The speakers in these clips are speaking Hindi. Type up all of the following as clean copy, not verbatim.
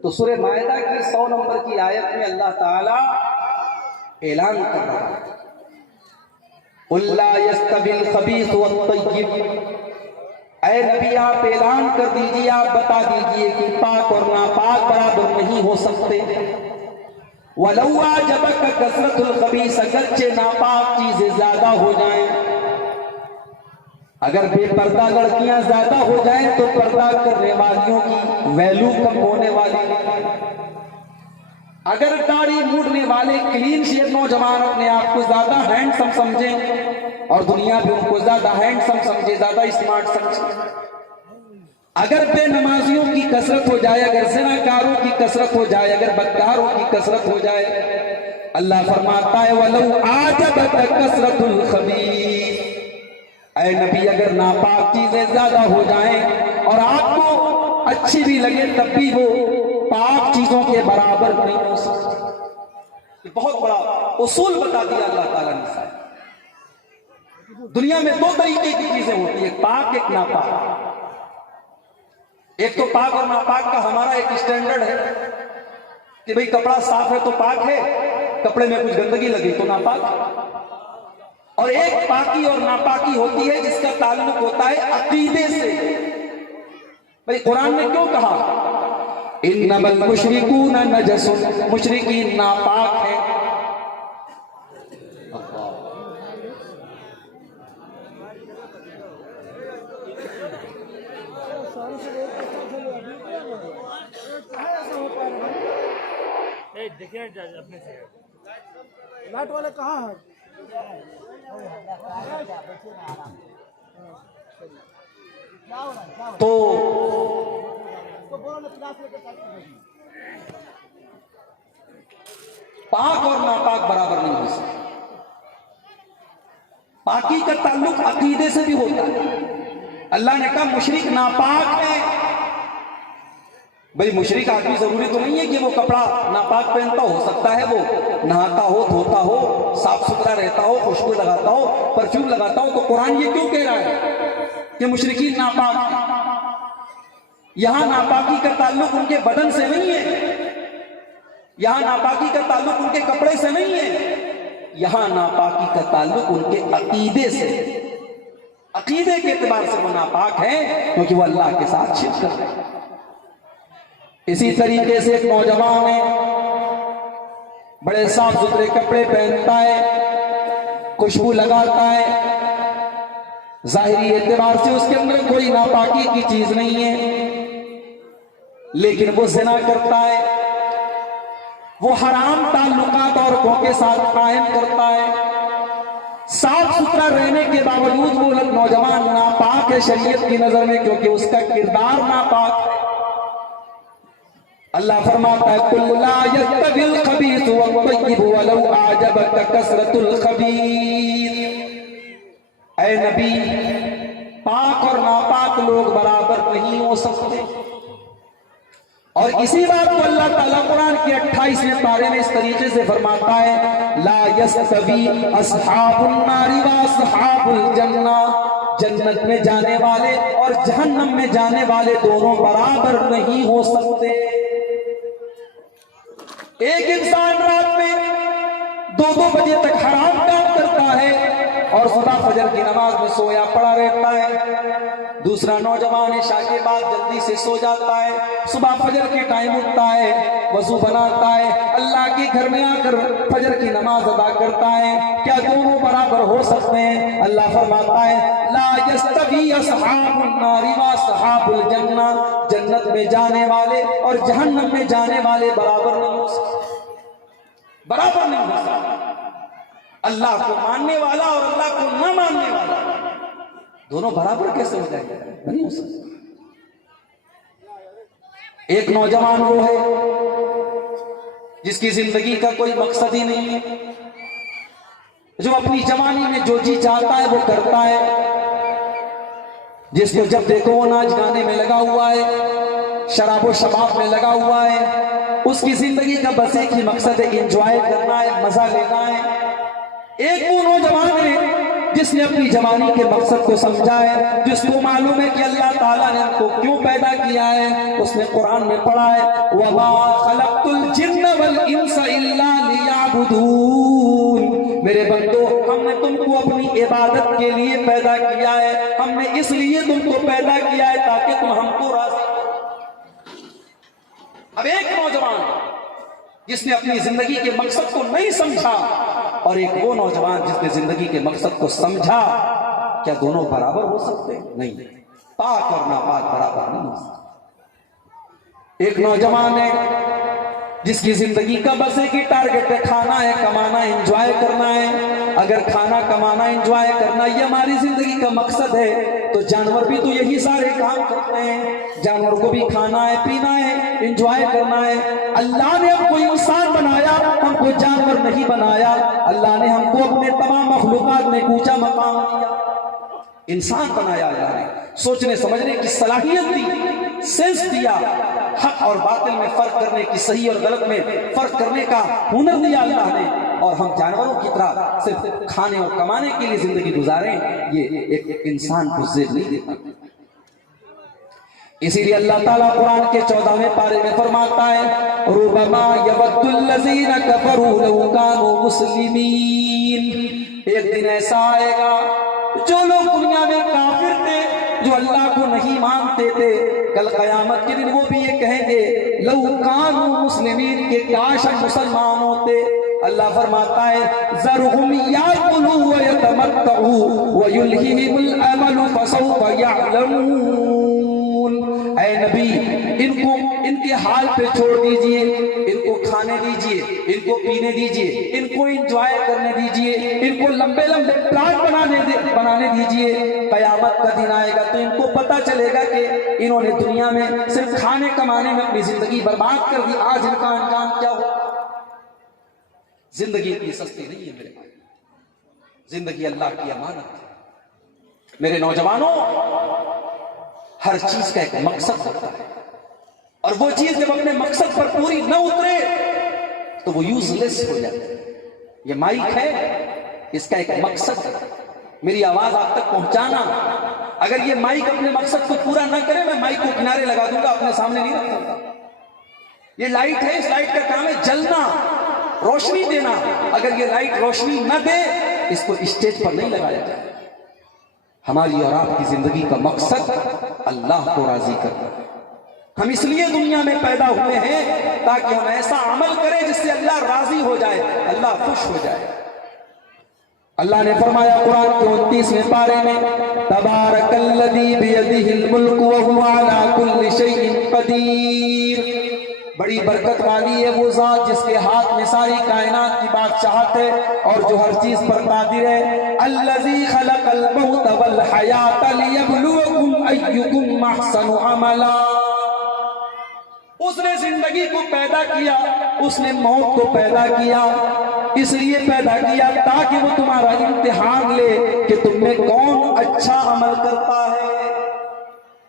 तो सूरह मायदा की 100 नंबर की आयत में अल्लाह ताला ऐलान कर रहा है, उल्ला यस्तबिल खबीस वत्तय्यिब। ऐ नबी आप ऐलान कर दीजिए, आप बता दीजिए कि पाक और नापाक बराबर नहीं हो सकते। वलौ आजबक कसरतुल खबीस, अगरचे नापाक चीजें ज्यादा हो जाएं, अगर बेपर्दा लड़कियां ज्यादा हो जाएं तो पर्दा करने वालियों की वैल्यू कम होने वाली। अगर दाढ़ी मूडने वाले क्लीन शेव नौजवान अपने आप को ज्यादा हैंडसम समझें और दुनिया भी उनको ज्यादा हैंडसम समझे, ज्यादा स्मार्ट समझे, अगर बेनमाजियों की कसरत हो जाए, अगर ज़िनाकारों की कसरत हो जाए, अगर बदकारों की कसरत हो जाए, अल्लाह फरमाता है वलौ आजबक कसरतुल खबीस। ऐ नबी अगर नापाक चीजें ज्यादा हो जाएं और आपको अच्छी भी लगे तब भी वो पाक चीजों के बराबर नहीं हो सकती। बहुत बड़ा उसूल बता दिया अल्लाह ताला ने। दुनिया में दो तरीके की चीजें होती है, एक पाक एक नापाक। एक तो पाक और नापाक का हमारा एक स्टैंडर्ड है कि भाई कपड़ा साफ है तो पाक है, कपड़े में कुछ गंदगी लगी तो नापाक है। और एक पाकी और नापाकी होती है जिसका ताल्लुक होता है अकीदे से। भाई कुरान ने क्यों कहा इन्नमल मुशरिकून नजसुन, मुशरिकीन नापाक है। देखिए अपने से लाइट वाले कहाँ है? तो पाक और नापाक बराबर नहीं हो सकते। पाकी का ताल्लुक अकीदे से भी होता है। अल्लाह ने कहा मुशरिक नापाक है। भाई मुशरिक आदमी जरूरी तो नहीं है कि वो कपड़ा नापाक पहनता हो सकता है वो नहाता हो, धोता हो, साफ सुथरा रहता हो, खुशबू लगाता हो, परफ्यूम लगाता हो। तो कुरान ये क्यों कह रहा है कि मुशरिकीन नापाक है? यहां नापाकी का ताल्लुक उनके बदन से नहीं है, यहां नापाकी का ताल्लुक उनके कपड़े से नहीं है, यहां नापाकी का ताल्लुक उनके अकीदे से। अकीदे के एतबार से वो नापाक है क्योंकि वो अल्लाह के साथ शिर्क कर रहे हैं। इसी तरीके से एक नौजवान है, बड़े साफ सुथरे कपड़े पहनता है, खुशबू लगाता है, जाहिरी एतबार से उसके अंदर कोई नापाकी की चीज नहीं है, लेकिन वो जिना करता है, वो हराम ताल्लुकात औरतों के साथ कायम करता है। साफ सुथरा रहने के बावजूद वो नौजवान नापाक है शरीयत की नजर में, क्योंकि उसका किरदार नापाक है। अल्लाह फरमाता है कुल ला यस्तविल खबीस वत्तय्यिब वलौ आजबक कसरतुल खबीस। ऐ नबी पाक और नापाक लोग बराबर नहीं हो सकते। और इसी बात को अल्लाह ताला कुरान के 28वें पारे में इस तरीके से फरमाता है ला यस्तवी अस्हाबुन नारी व अस्हाबुल जन्ना। जन्नत में जाने वाले और जहन्नम में जाने वाले दोनों बराबर नहीं हो सकते। एक इंसान रात में 2-2 बजे तक हराम काम करता है और सुबह फजर की नमाज में सोया पड़ा रहता है। दूसरा नौजवान इशा के बाद जल्दी से सो जाता है, सुबह फजर के टाइम उठता है, वजू बनाता है, अल्लाह के घर में आकर फजर की नमाज अदा करता है। क्या दोनों बराबर हो सकते हैं? अल्लाह फरमाता है ला यस्तवी अस्हाबुन नारी व अस्हाबुल जन्ना। जन्नत में जाने वाले और जहन्नम में जाने वाले बराबर नहीं हो सकते, बराबर नहीं हो सकते। अल्लाह को मानने वाला और अल्लाह को न मानने वाला दोनों बराबर कैसे हो जाएंगे? नहीं हो सकते। एक नौजवान वो है जिसकी जिंदगी का कोई मकसद ही नहीं है, जो अपनी जवानी में जो जी चाहता है वो करता है, जिसको जब देखो वो नाच गाने में लगा हुआ है, शराबो शबाब में लगा हुआ है। उसकी जिंदगी का बस एक ही मकसद है, एंजॉय करना है, मजा लेना है। एक वो नौजवान है जिसने अपनी जवानी के मकसद को समझा है, जिसको मालूम है कि अल्लाह ताला ने हमको क्यों पैदा किया है, उसने कुरान में पढ़ा है वमा खलक़तुल जिन्न वल इंसा इल्ला लियअबुदून। मेरे बंदो, हमने तुमको अपनी इबादत के लिए पैदा किया है, हमने इसलिए तुमको पैदा किया है ताकि तुम हमको राजी करो। अब एक नौजवान जिसने अपनी जिंदगी के मकसद को नहीं समझा और एक वो नौजवान जिसने जिंदगी के मकसद को समझा, क्या दोनों बराबर हो सकते? नहीं, पाक और नापाक बराबर नहीं हो सकते। एक नौजवान है जिसकी जिंदगी का बस एक ही टारगेट है, खाना है, कमाना, एंजॉय करना है। अगर खाना, कमाना, एंजॉय करना ये हमारी जिंदगी का मकसद है तो जानवर भी तो यही सारे काम करते हैं। जानवर को भी खाना है, पीना है, एंजॉय करना है। अल्लाह ने हमको इंसान बनाया, हमको जानवर नहीं बनाया। अल्लाह ने हमको अपने तमाम मखलूकात में ऊंचा मकाम दिया, इंसान बनाया। अल्लाह ने सोचने समझने की सलाहियत दी, सेंस दिया, हक और बातिल में फर्क करने की, सही और गलत में फर्क करने का हुनर दिया अल्लाह ने। और हम जानवरों की तरह सिर्फ खाने और कमाने के लिए जिंदगी गुजारें, ये एक इंसान को ज़ेब नहीं देता। इसीलिए अल्लाह ताला कुरान के 14वें पारे में फरमाता है रुबमा यवद्दुल्लज़ीना कफरू लौ कानू मुस्लिमीन। एक दिन ऐसा आएगा जो लोग दुनिया में काफिर थे, जो अल्लाह को नहीं मानते थे, कल कयामत के दिन वो भी ये कहेंगे लौ कानू मुस्लिमीन, के काश हम मुसलमान होते। अल्लाह फरमाता है ज़रहुम याकुलू व यतमत्तऊ व युल्हिहिमुल अमलु फसौफ यअलमून। ऐ नबी, इनको इनके हाल पे छोड़ दीजिए, इनको खाने दीजिए, इनको पीने दीजिए, इनको एंजॉय करने दीजिए, इनको लंबे लंबे प्लान बनाने दीजिए। कयामत का दिन आएगा तो इनको पता चलेगा कि इन्होंने दुनिया में सिर्फ खाने कमाने में अपनी जिंदगी बर्बाद कर दी। आज इनका अंजाम क्या हो? जिंदगी इतनी सस्ती नहीं है मेरे भाई, जिंदगी अल्लाह की अमानत है। मेरे नौजवानों, हर चीज का एक मकसद होता है और वो चीज जब अपने मकसद पर पूरी न उतरे तो वो यूजलेस हो जाती है। ये माइक है, इसका एक मकसद है, मेरी आवाज आप तक पहुंचाना। अगर ये माइक अपने मकसद को पूरा ना करे, मैं माइक को किनारे लगा दूंगा, अपने सामने नहीं रखूंगा। ये लाइट है, इस लाइट का काम है जलना, रोशनी देना। अगर ये लाइट रोशनी न दे, इसको स्टेज पर नहीं लगाया जाए। हमारी और आपकी जिंदगी का मकसद अल्लाह को राजी करना। हम इसलिए दुनिया में पैदा हुए हैं ताकि हम ऐसा अमल करें जिससे अल्लाह राजी हो जाए, अल्लाह खुश हो जाए। अल्लाह ने फरमाया कुरान के 29वें पारे में तबारकल्लज़ी बियदिहिल मुल्क व हुवा अला कुल्लि शैइन कदीर। बड़ी बरकत वाली है वो जात जिसके हाथ में सारी कायनात की बादशाहत है और जो हर चीज पर कादिर है। अल्लज़ी खलक़ल मौत वल हयात लियब्लुवकुम अय्युकुम अहसनु अमला। उसने जिंदगी को पैदा किया, उसने मौत को पैदा किया, इसलिए पैदा किया ताकि वो तुम्हारा इम्तिहान ले कि तुम में कौन अच्छा अमल करता है।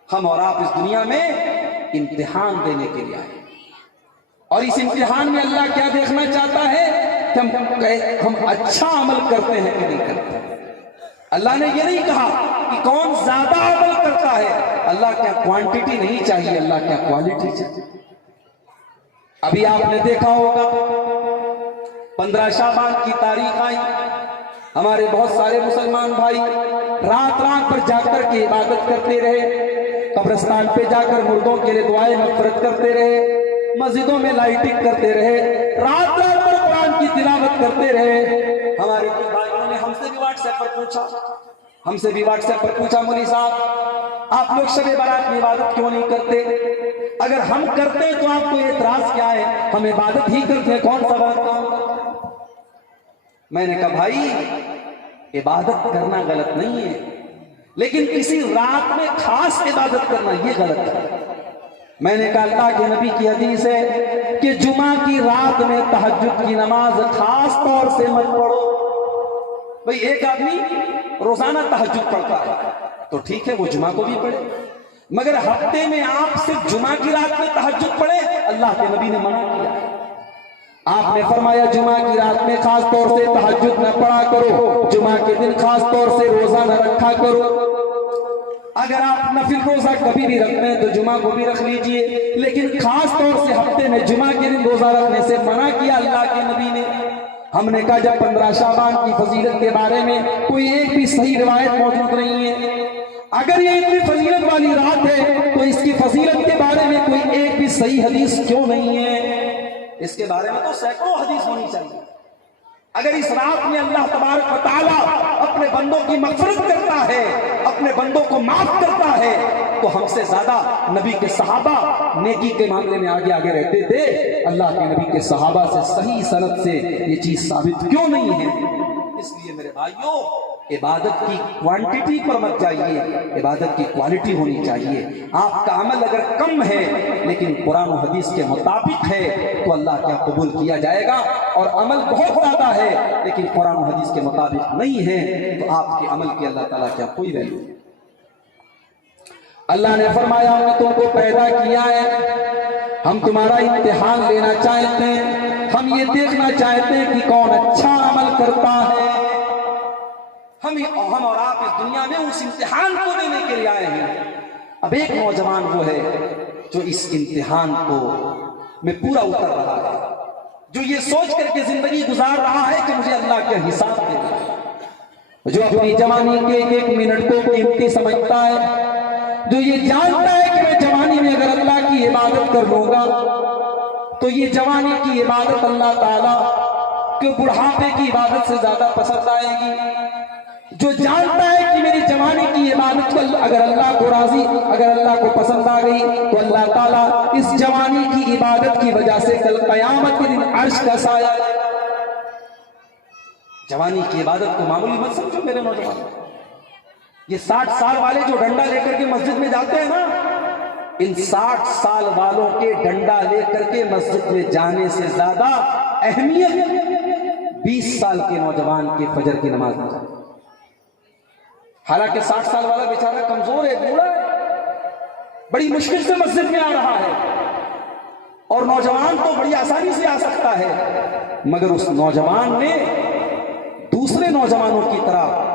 हम और आप इस दुनिया में इम्तिहान देने के लिए आए और इस इम्तिहान में अल्लाह क्या देखना चाहता है कि हम अच्छा अमल करते हैं कि नहीं करते। अल्लाह ने ये नहीं कहा कि कौन ज्यादा अमल करता है। अल्लाह क्या क्वांटिटी नहीं चाहिए, अल्लाह क्या क्वालिटी चाहिए। अभी आपने देखा होगा 15 शाबान की तारीख आई, हमारे बहुत सारे मुसलमान भाई रात रात पर जाकर के इबादत करते रहे, कब्रिस्तान पे जाकर मुर्दों के लिए दुआएं मग़फ़िरत करते रहे, मस्जिदों में लाइटिंग करते रहे, रात रात पर कुरान की तिलावत करते रहे। हमारे कुछ भाइयों ने हमसे भी व्हाट्सएप पर पूछा मौलवी साहब आप लोग शब बारात में इबादत क्यों नहीं करते? अगर हम करते हैं तो आपको एतराज क्या है? हम इबादत ही करते हैं, कौन सा बात काम करते? मैंने कहा भाई इबादत करना गलत नहीं है, लेकिन किसी रात में खास इबादत करना ये गलत है। मैंने कहा अल्लाह के नबी की हदीस है कि जुमा की रात में तहज्जुद की नमाज खास तौर से मत पढ़ो। भाई एक आदमी रोजाना तहज्जुद पढ़ता है तो ठीक है, वो जुमा को भी पढ़े, मगर हफ्ते में आप सिर्फ जुमा की रात में तहज्जुद पढ़े, अल्लाह के नबी ने मना किया। आपने फरमाया जुमा की रात में खास तौर से तहज्जुद न पढ़ा करो, जुमा के दिन खास तौर से रोजा न रखा करो। अगर आप नफिल रोजा कभी भी रखते हैं तो जुमा को भी रख लीजिए, लेकिन खास तौर से हफ्ते में जुमा के दिन रोजा रखने से मना किया अल्लाह के नबी ने। हमने कहा जब 15 शाबान की फजीलत के बारे में कोई एक भी सही रिवायत मौजूद नहीं है, अगर ये इतनी फजीलत वाली रात है तो इसकी फजीलत के बारे में कोई एक भी सही हदीस क्यों नहीं है? इसके बारे में तो सैकड़ों हदीस होनी चाहिए। अगर इस रात में अल्लाह तबारक व तआला अपने बंदों की मग़फ़िरत करता है, अपने बंदों को माफ करता है, तो हमसे ज्यादा नबी के सहाबा नेकी के मामले में आगे आगे रहते थे। अल्लाह के नबी के सहाबा से सही सनद से ये चीज साबित क्यों नहीं है? इसलिए मेरे भाइयों, इबादत की क्वांटिटी पर मत जाइए, इबादत की क्वालिटी होनी चाहिए। आपका अमल अगर कम है लेकिन कुरान और हदीस के मुताबिक है तो अल्लाह क्या कबूल किया जाएगा, और अमल बहुत ज्यादा है लेकिन कुरान और हदीस के मुताबिक नहीं है तो आपके अमल की अल्लाह ताला क्या कोई वैल्यू। अल्लाह ने फरमाया हमने तुमको पैदा किया है, हम तुम्हारा इम्तिहान लेना चाहते हैं, हम ये देखना चाहते हैं कि कौन अच्छा अमल करता है। हम और आप इस दुनिया में उस इम्तिहान को देने के लिए आए हैं। अब एक नौजवान वो है जो इस इम्तिहान को में पूरा उतर रहा है, जो ये सोच करके जिंदगी गुजार रहा है कि मुझे अल्लाह का हिसाब देना है, जो अपनी जवानी के एक एक मिनट को कीमती समझता है, जो ये जानता है कि मैं जवानी में अगर अल्लाह की इबादत कर लूंगा तो ये जवानी की इबादत अल्लाह ताला के बुढ़ापे की इबादत से ज्यादा पसंद आएगी। जो जानता है कि मेरी जवानी की इबादत अगर अल्लाह को राजी, अगर अल्लाह को पसंद आ गई तो अल्लाह ताला इस जवानी की इबादत की वजह से कल कयामत के दिन अर्श का साया। जवानी की इबादत को मामूली मत समझो मेरे नौजवान। ये 60 साल वाले जो डंडा लेकर के मस्जिद में जाते हैं ना, इन 60 साल वालों के डंडा लेकर के मस्जिद में जाने से ज्यादा अहमियत 20 साल के नौजवान के फजर की नमाज में जाने। हालांकि 60 साल वाला बेचारा कमजोर है, बूढ़ा है, बड़ी मुश्किल से मस्जिद में आ रहा है, और नौजवान तो बड़ी आसानी से आ सकता है, मगर उस नौजवान ने दूसरे नौजवानों की तरह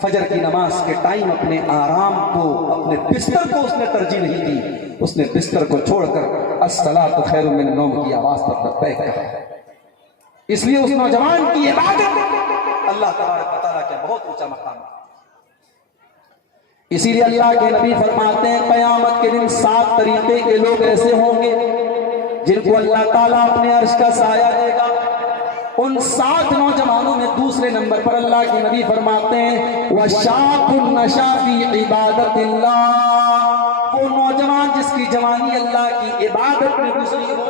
फजर की नमाज के टाइम अपने आराम को, अपने बिस्तर को उसने तरजीह नहीं दी। उसने बिस्तर को छोड़कर अस्सलातु खैरुम मिन नौम की आवाज पर लब्बैक कहा है। इसलिए उस नौजवान की इबादत अल्लाह तबारक व तआला का बहुत ऊंचा मकाम है। इसीलिए अल्लाह के नबी फरमाते हैं क़यामत के दिन 7 तरीके के लोग ऐसे होंगे जिनको अल्लाह ताला अपने अर्श का साया देगा। उन 7 नौजवानों में दूसरे नंबर पर अल्लाह के नबी फरमाते हैं वशाकुन नशा फी इबादतिल्लाह, वो नौजवान जिसकी जवानी अल्लाह की इबादत में गुजरी हो।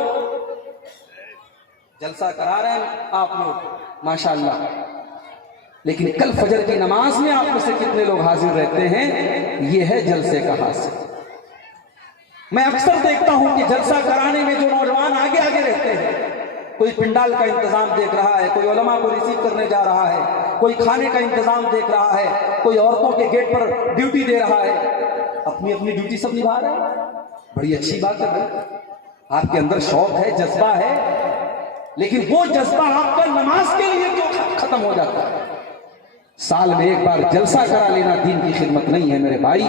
जलसा करा रहे हैं आप लोग माशाअल्लाह, लेकिन कल फजर की नमाज में आप में से कितने लोग हाजिर रहते हैं? ये है जलसे का हासिल। मैं अक्सर देखता हूं कि जलसा कराने में जो नौजवान आगे आगे रहते हैं, कोई पिंडाल का इंतजाम देख रहा है, कोई उलमा को रिसीव करने जा रहा है, कोई खाने का इंतजाम देख रहा है, कोई औरतों के गेट पर ड्यूटी दे रहा है, अपनी अपनी ड्यूटी सब निभा रहे हैं। बड़ी अच्छी बात है भाई, आपके अंदर शौक है, जज्बा है, लेकिन वो जज्बा आपका नमाज के लिए क्यों खत्म हो जाता है? साल में एक बार जलसा करा लेना दीन की खिदमत नहीं है मेरे भाई।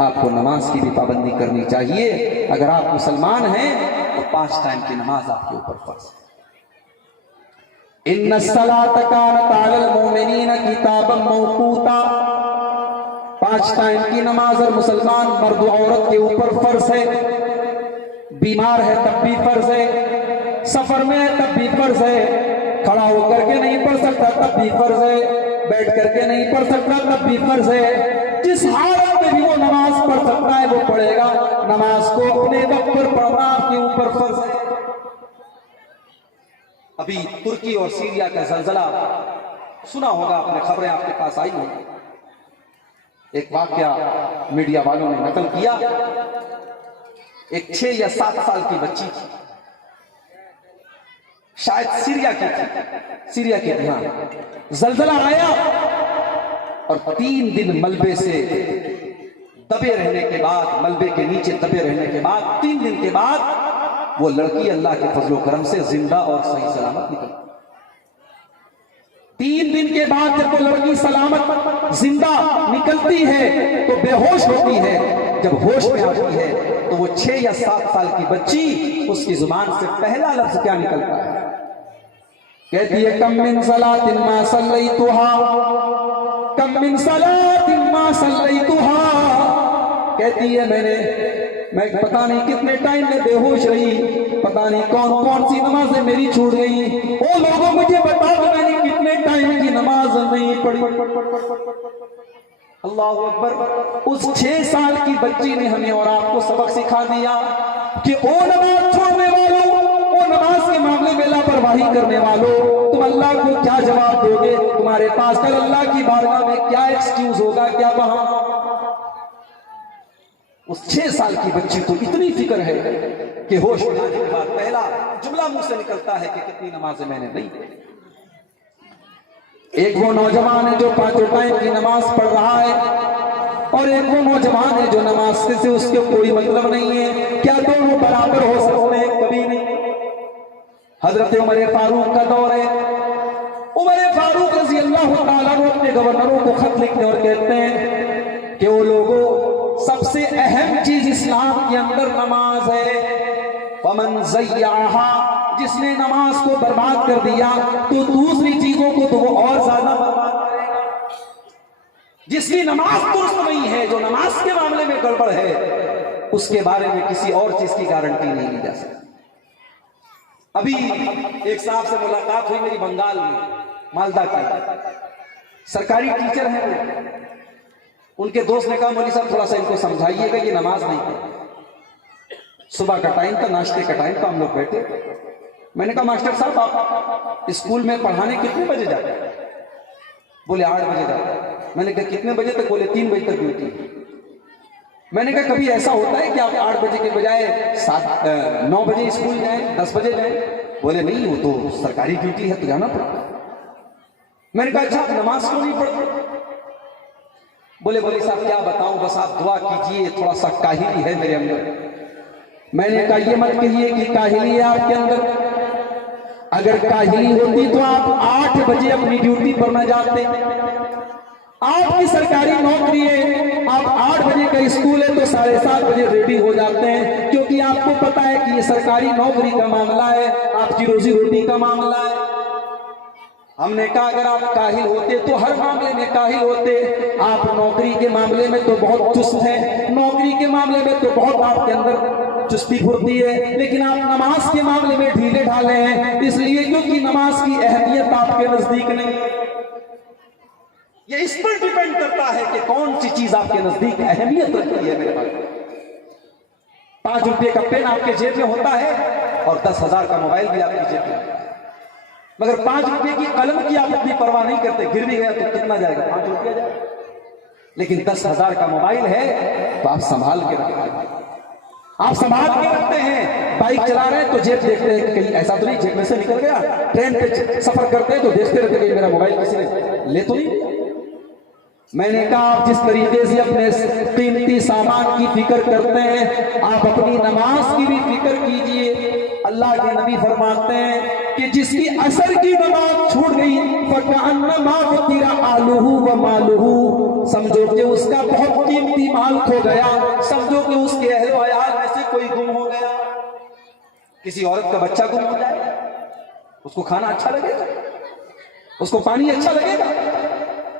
आपको नमाज की भी पाबंदी करनी चाहिए। अगर आप मुसलमान हैं तो 5 टाइम की नमाज आपके ऊपर फर्ज है। इन्नस्सलात कानत अलल मुमिनीन किताबन मौकूता, 5 टाइम की नमाज और मुसलमान मर्द औरत के ऊपर फर्ज है। बीमार है तब भी फर्ज है, सफर में है तब भी फर्ज है, खड़ा होकर के नहीं पढ़ सकता तब भी फर्ज है, बैठ करके नहीं पढ़ सकता तब भी फर्ज है। जिस हालत में भी वो नमाज पढ़ सकता है वो पढ़ेगा। नमाज को अपने वक्त पर पढ़ना आपके ऊपर फर्ज है। अभी तुर्की और सीरिया का जलजला सुना होगा आपने, खबरें आपके पास आई होंगी। एक वाकया मीडिया वालों ने नकल किया। एक 6 या 7 साल की बच्ची थी, शायद सीरिया की थी, हाँ। जलजला आया और 3 दिन मलबे से दबे रहने के बाद, मलबे के नीचे दबे रहने के बाद 3 दिन के बाद वो लड़की अल्लाह के फजलो करम से जिंदा और सही सलामत निकल। 3 दिन के बाद जब वो लड़की सलामत जिंदा निकलती है तो बेहोश होती है। जब होश में आती है तो वो 6 या 7 साल की बच्ची, उसकी जुबान से पहला लफ्ज क्या निकलता है? कहती है कम मिन सलातिन मा सल्लैतुहा, कम मिन सलातिन मा सल्लैतुहा। कहती है मैं पता नहीं कितने टाइम में बेहोश रही, पता नहीं कौन कौन सी नमाजें मेरी छूट गई। ओ लोगों मुझे बताओ मैंने कितने टाइम की नमाज नहीं पढ़ी। अल्लाह अकबर। उस 6 साल की बच्ची ने हमें और आपको सबक सिखा दिया कि ओ नमाज छोड़ने वालों, ओ नमाज के मामले में लापरवाही करने वालों, तुम अल्लाह को क्या जवाब दोगे? तुम्हारे पास कल अल्लाह की बारगाह में क्या एक्सक्यूज होगा, क्या बहाना? उस 6 साल की बच्ची को इतनी फिक्र है कि होश में आने के बाद पहला जुमला मुंह से निकलता है कि कितनी नमाजें मैंने नहीं पढ़ी। एक वो नौजवान है जो 5 टाइम की नमाज पढ़ रहा है, और एक वो नौजवान है जो नमाज से उसके कोई मतलब नहीं है। क्या दोनों बराबर हो सकते हैं? कभी नहीं। हजरत उमर फारूक का दौर है। उमर फारूक रजी अल्लाह तआला अन्हु अपने गवर्नरों को खत लिखते और कहते हैं कि वो लोगों, सबसे अहम चीज इस्लाम के अंदर नमाज है। वमन ज़य्याहा, जिसने नमाज को बर्बाद कर दिया तो दूसरी चीजों को तो वो और ज्यादा बर्बाद करेगा। जिसकी नमाज दुरुस्त नहीं है, जो नमाज के मामले में गड़बड़ है, उसके बारे में किसी और चीज की गारंटी नहीं ली जा सकती। अभी एक साहब से मुलाकात हुई मेरी, बंगाल में, मालदा के सरकारी टीचर हैं वो। उनके दोस्त ने कहा मौलवी साहब थोड़ा सा इनको समझाइएगा, ये नमाज नहीं है। सुबह का टाइम था, नाश्ते का टाइम था, हम लोग बैठे। मैंने कहा मास्टर साहब आप स्कूल में पढ़ाने कितने बजे जाते हैं? बोले 8 बजे जाते हैं। मैंने कहा कितने बजे तक? बोले 3 बजे तक ड्यूटी। मैंने कहा कभी ऐसा होता है कि आप 8 बजे के बजाय 9 बजे स्कूल जाएं, 10 बजे जाएं? बोले नहीं, वो तो सरकारी ड्यूटी है तो जाना पड़ता। मैंने कहा अच्छा आप नमाज क्यों नहीं पढ़ते? बोले साहब क्या बताऊं, बस आप दुआ कीजिए, थोड़ा सा काहिली है मेरे अंदर। मैंने कहा ये मत कहिए कि काहिली है आपके अंदर। अगर काहिली होती तो आप 8 बजे अपनी ड्यूटी पर न जाते। आपकी सरकारी नौकरी है, आप 8 बजे का स्कूल है तो 7:30 बजे रेडी हो जाते हैं, क्योंकि आपको पता है कि ये सरकारी नौकरी का मामला है, आपकी रोजी रोटी का मामला है। हमने कहा अगर आप काहिल होते तो हर मामले में काहिल होते। आप नौकरी के मामले में तो बहुत चुस्त हैं, नौकरी के मामले में तो बहुत आपके अंदर चुस्ती फुर्ती है, लेकिन आप नमाज के मामले में ढीले ढाले हैं। इसलिए क्योंकि नमाज की अहमियत आपके नजदीक नहीं। ये इस पर डिपेंड करता है कि कौन सी चीज आपके नजदीक अहमियत रखती है। मेरे भाई 5 रुपये का पेन आपके जेब में होता है और 10,000 का मोबाइल भी आपकी जेब में, मगर 5 रुपये की कलम की आप इतनी परवाह नहीं करते। गिर भी गया तो कितना जाएगा? 5 रुपया जाएगा। लेकिन 10,000 का मोबाइल है तो आप संभाल के रखते हैं, आप संभाल के रखते हैं। बाइक चला रहे हैं तो जेब देखते हैं कहीं ऐसा तो नहीं जेब में से निकल गया। ट्रेन पे सफर करते हैं तो देखते रहते हैं मेरा मोबाइल किसी ने ले तो नहीं। मैंने कहा आप जिस तरीके से अपने कीमती सामान की फिक्र करते हैं, आप अपनी नमाज की भी फिक्र कीजिए। अल्लाह के नबी फरमाते हैं कि जिसकी असर की नमाज छूट गई, फकअन्नमा फुतिरा आलुहु व मालुहु, समझो कि उसका बहुत कीमती माल खो गया, समझो कि उसके अहल वयाल में से कोई गुम हो गया। किसी औरत का बच्चा गुम हो जाए, उसको खाना अच्छा लगेगा? उसको पानी अच्छा लगेगा?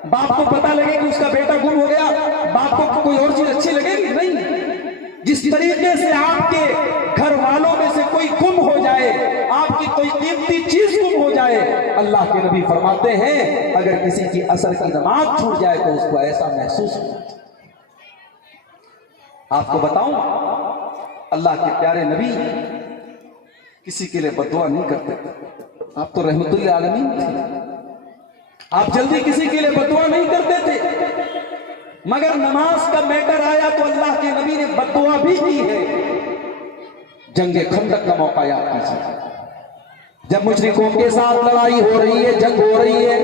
बाप को पता लगे कि उसका बेटा गुम हो गया, बाप को कोई और चीज अच्छी लगेगी? नहीं। जिस तरीके से आपके घर वालों में से कोई गुम हो जाए, आपकी कोई कीमती चीज गुम हो जाए, अल्लाह के नबी फरमाते हैं अगर किसी की असर की नमाज छूट जाए तो उसको ऐसा महसूस हो। आपको बताऊं, अल्लाह के प्यारे नबी किसी के लिए बददुआ नहीं करते। आप तो रहमतुल आलमीन थे, आप जल्दी किसी के लिए बददुआ नहीं करते थे, मगर नमाज का मैटर आया तो अल्लाह के नबी ने बददुआ भी की है। जंगे खंदक का मौका याद कीजिए, जब मुशरिकों के साथ लड़ाई हो रही है, जंग हो रही है,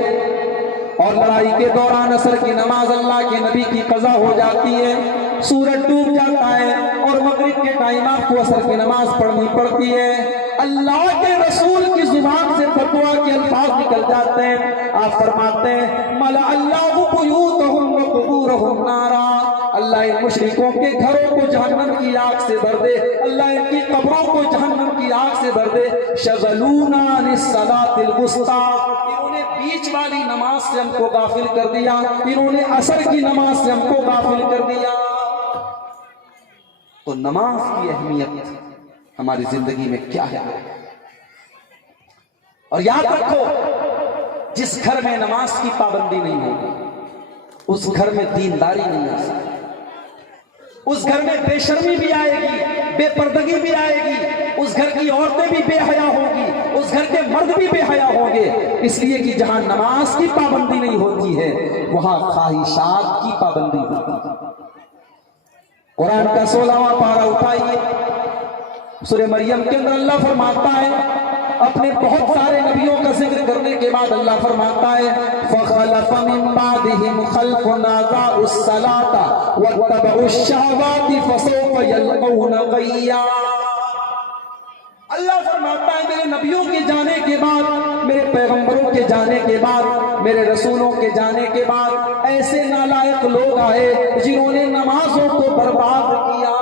और लड़ाई के दौरान असर की नमाज अल्लाह के नबी की कज़ा हो जाती है, सूरज डूब जाता है और मगरिब के टाइम आपको असर की नमाज पढ़नी पड़ती है। अल्लाह के रसूल की जुबान से फतवा के अल्फाज निकल जाते हैं। आप फरमाते हैं मला अल्लाहु बुयूतहुम व कुबूरहुम नारा, अल्लाह इन मुशरिकों के घरों को जहन्नम की आग से भर दे, अल्लाह इनकी कब्रों को जहन्नम की आग से भर दे। शगलूना अनिस्सलातिल वुस्ता, इन्होंने बीच वाली नमाज से हमको गाफिल कर दिया, इन्होंने असर की नमाज से हमको गाफिल कर दिया। तो नमाज की अहमियत हमारी जिंदगी में क्या है? और याद रखो, जिस घर में नमाज की पाबंदी नहीं होगी उस घर में दीनदारी नहीं आ सकती, उस घर में बेशर्मी भी आएगी, बेपर्दगी भी आएगी, उस घर की औरतें भी बेहया होगी, उस घर के मर्द भी बेहया होंगे। इसलिए कि जहां नमाज की पाबंदी नहीं होती है वहां ख्वाहिशात की पाबंदी होती है। कुरान का 16वां पारा उठाइए, सूरह मरियम के अंदर अल्लाह फरमाता है, अपने बहुत सारे नबियों का जिक्र करने के बाद अल्लाह फरमाता है फखलफ मिन बादिहिम खल्फुन अज़ाउस सलाता वत्तबउश शहवाति फसौफ यल्कौना गय्या। अल्लाह फरमाता है मेरे नबियों के जाने के बाद, मेरे पैगंबरों के जाने के बाद, मेरे रसूलों के जाने के बाद ऐसे नालायक लोग आए जिन्होंने नमाजों को बर्बाद किया।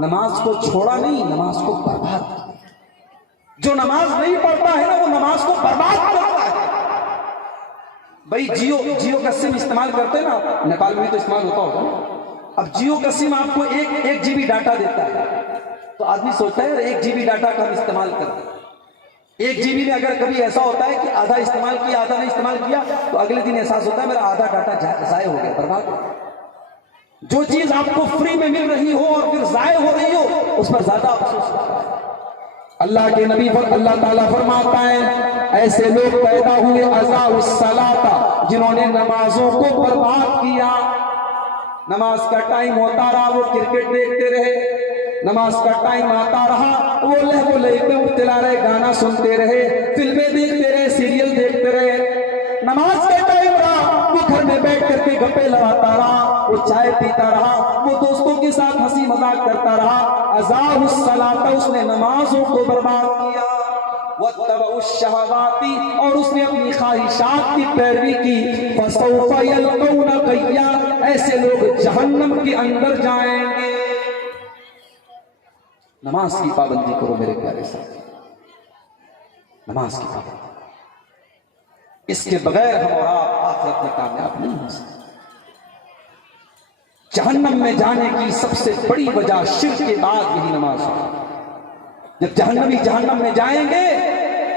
नमाज को छोड़ा नहीं, नमाज को बर्बाद किया। जो नमाज नहीं पढ़ता है ना वो नमाज को बर्बाद करता है। भाई जियो का सिम इस्तेमाल करते हैं ना, नेपाल में भी तो इस्तेमाल होता होगा ना। अब जियो का सिम आपको एक जीबी डाटा देता है, तो आदमी सोचता है 1 GB डाटा का हम इस्तेमाल करते हैं। 1 GB में अगर कभी ऐसा होता है कि आधा इस्तेमाल किया आधा नहीं इस्तेमाल किया, तो अगले दिन एहसास होता है मेरा आधा डाटा जाया हो गया, बर्बाद हो गया। जो चीज आपको फ्री में मिल रही हो और फिर जाया हो रही हो उस पर ज्यादा अफसोस होता है। अल्लाह के नबी पर अल्लाह ताला फरमाता है ऐसे लोग पैदा हुए अज़ाउस सलाता, जिन्होंने नमाजों को बर्बाद किया। नमाज का टाइम होता रहा वो क्रिकेट देखते रहे, नमाज का टाइम आता रहा वो लहबो लहबे उठते रहे, गाना सुनते रहे, फिल्में देखते रहे, सीरियल देखते रहे। नमाज का टाइम रहा वो घर में बैठ करके गप्पे लड़ाता रहा, वो चाय पीता रहा, वो दोस्तों के साथ हंसी मजाक करता रहा। अज़ाउस सलाता, उसने नमाजों को बर्बाद किया। वत्तबउश शहवाती, और उसने अपनी ख्वाहिशात की पैरवी की। फसौफ यल्कौना गय्या, ऐसे लोग जहन्नम के अंदर जाएंगे। नमाज की पाबंदी करो मेरे प्यारे साथी, नमाज की पाबंदी, इसके बगैर हम और आप आखिरत में कामयाब नहीं हो सकते। जहन्नम में जाने की सबसे बड़ी वजह शिर्क के बाद यही नमाज है। जब जहन्नमी जहन्नम में जाएंगे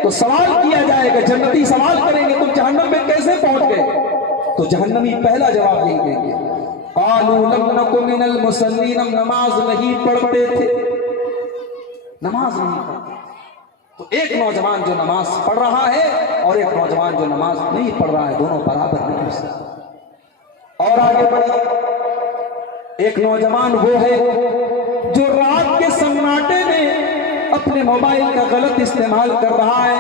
तो सवाल किया जाएगा, जन्नती सवाल करेंगे तुम जहन्नम में कैसे पहुंच गए? तो जहन्नमी पहला जवाब यही देंगे, क़ालू लम नकु मिनल मुसल्लीन, हम नमाज नहीं पढ़ते थे, नमाज नहीं पढ़ते। तो एक नौजवान जो नमाज पढ़ रहा है और एक नौजवान जो नमाज नहीं पढ़ रहा है, दोनों बराबर नहीं हो सकते। और आगे बढ़िए, एक नौजवान वो है जो रात के सन्नाटे में अपने मोबाइल का गलत इस्तेमाल कर रहा है,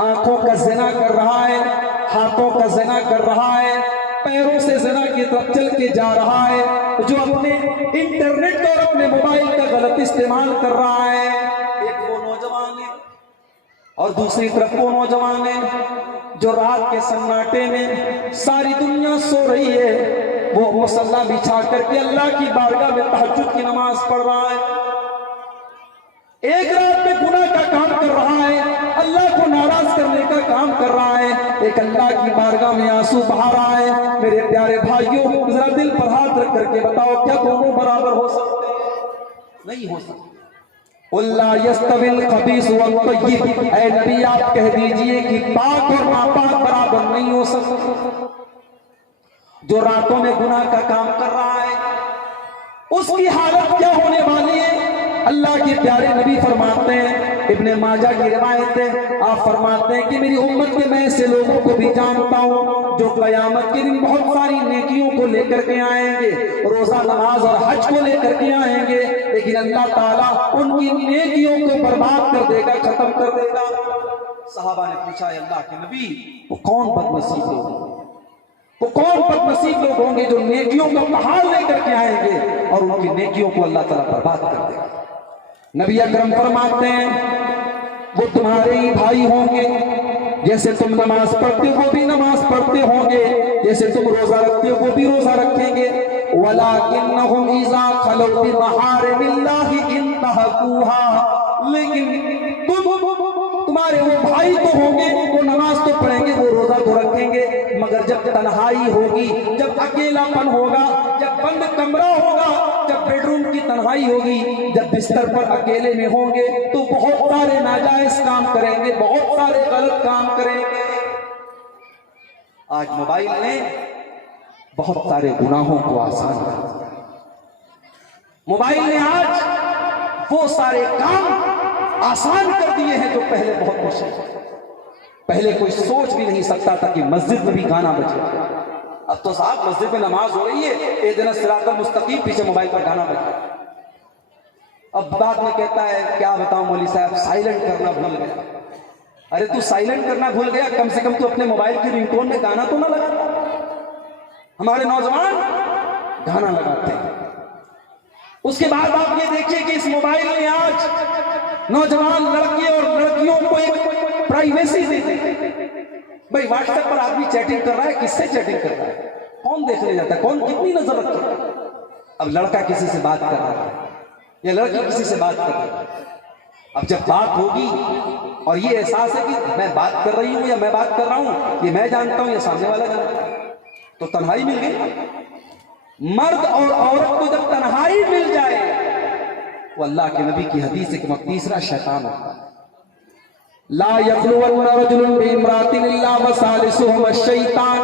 आंखों का ज़िना कर रहा है, हाथों का ज़िना कर रहा है, पैरों से ज़िना की तरफ चल के जा रहा है, जो अपने इंटरनेट और अपने मोबाइल का गलत इस्तेमाल कर रहा है। एक वो नौजवान है और दूसरी तरफ वो नौजवान है जो रात के सन्नाटे में सारी दुनिया सो रही है, वो मुसल्ला बिछा करके अल्लाह की बारगाह में तहज्जुद की नमाज पढ़ रहा है। एक रात में गुनाह का काम कर रहा है, अल्लाह को नाराज करने का काम कर रहा है, एक अल्लाह की बारगाह में आंसू बहा रहा है। मेरे प्यारे भाइयों, जरा दिल पर हाथ रख करके बताओ, क्या दोनों बराबर हो सकते हैं? नहीं हो सकते। उल्ला यस्तविल खबीस वल तय्यिब, ऐ नबी आप कह दीजिए कि पाक और नापाक बराबर नहीं हो सकते। जो रातों में गुनाह का काम कर रहा है उसकी हालत क्या होने वाली है? अल्लाह के प्यारे नबी फरमाते हैं, इब्ने माजा की रिवायत है, आप फरमाते हैं कि मेरी उम्मत के मैं ऐसे लोगों को भी जानता हूँ जो क़यामत के दिन बहुत सारी नेकियों को लेकर के आएंगे, रोजा नमाज और हज को लेकर के आएंगे, लेकिन अल्लाह ताला उनकी नेकियों को बर्बाद कर देगा, खत्म कर देगा। सहाबा ने पूछा, अल्लाह के नबी वो कौन बदनसीब लोग? तो कौन बदनसीब लोग होंगे जो नेकियों का पहाड़ लेकर के आएंगे और उनकी नेकियों को अल्लाह ताला बर्बाद कर देगा। नबी अकरम फरमाते हैं वो तुम्हारे ही भाई होंगे, जैसे तुम नमाज पढ़ते हो वो भी नमाज पढ़ते होंगे, जैसे तुम रोजा रखते हो वो भी रोजा रखेंगे। वलाकिन्नहुम इज़ा खलौ बिमहारिमिल्लाहि इंतहकुहा, लेकिन तुम्हारे वो भाई तो होंगे, वो नमाज तो पढ़ेंगे, वो रोजा तो रखेंगे, मगर जब तन्हाई होगी, जब अकेलापन होगा, जब बंद कमरा होगा, जब बेडरूम की तन्हाई होगी, जब बिस्तर पर अकेले में होंगे तो बहुत सारे नाजायज काम करेंगे, बहुत सारे गलत काम करेंगे। आज मोबाइल ने बहुत सारे गुनाहों को आसान कर दिया। मोबाइल ने आज वो सारे काम आसान कर दिए हैं जो पहले बहुत मुश्किल थे। पहले कोई सोच भी नहीं सकता था कि मस्जिद में भी गाना बजे। अब तो साहब मस्जिद में नमाज हो रही है, इहदिना सिरातल मुस्तकीम, पीछे मोबाइल पर गाना बजे। अब बाद में कहता है क्या बताऊं मौलवी साहब, साइलेंट करना भूल गया। अरे तू साइलेंट करना भूल गया, कम से कम तू अपने मोबाइल की रिंगटोन में गाना तो ना लगा। हमारे नौजवान गाना लगाते हैं। उसके बाद आप ये देखिए कि इस मोबाइल ने आज नौजवान लड़के और लड़कियों को एक प्राइवेसी दे दी। भाई व्हाट्सएप पर आदमी चैटिंग कर रहा है, किससे चैटिंग कर रहा है, कौन देखने जाता है, कौन कितनी नजर रखे। अब लड़का किसी से बात कर रहा है या लड़की किसी से बात कर रही है, अब जब बात होगी और ये एहसास है कि मैं बात कर रही हूं या मैं बात कर रहा हूं, ये मैं जानता हूं या सामने वाला जानता है, तो तन्हाई मिल गई। मर्द और औरत को जब तन्हाई मिल जाए, वो अल्लाह के नबी की हदीस है कि तीसरा शैतान होता है। ला यखलुवन्ना रजुलुन बिइम्रातिन इल्ला वसालिसुहुमा शैतान।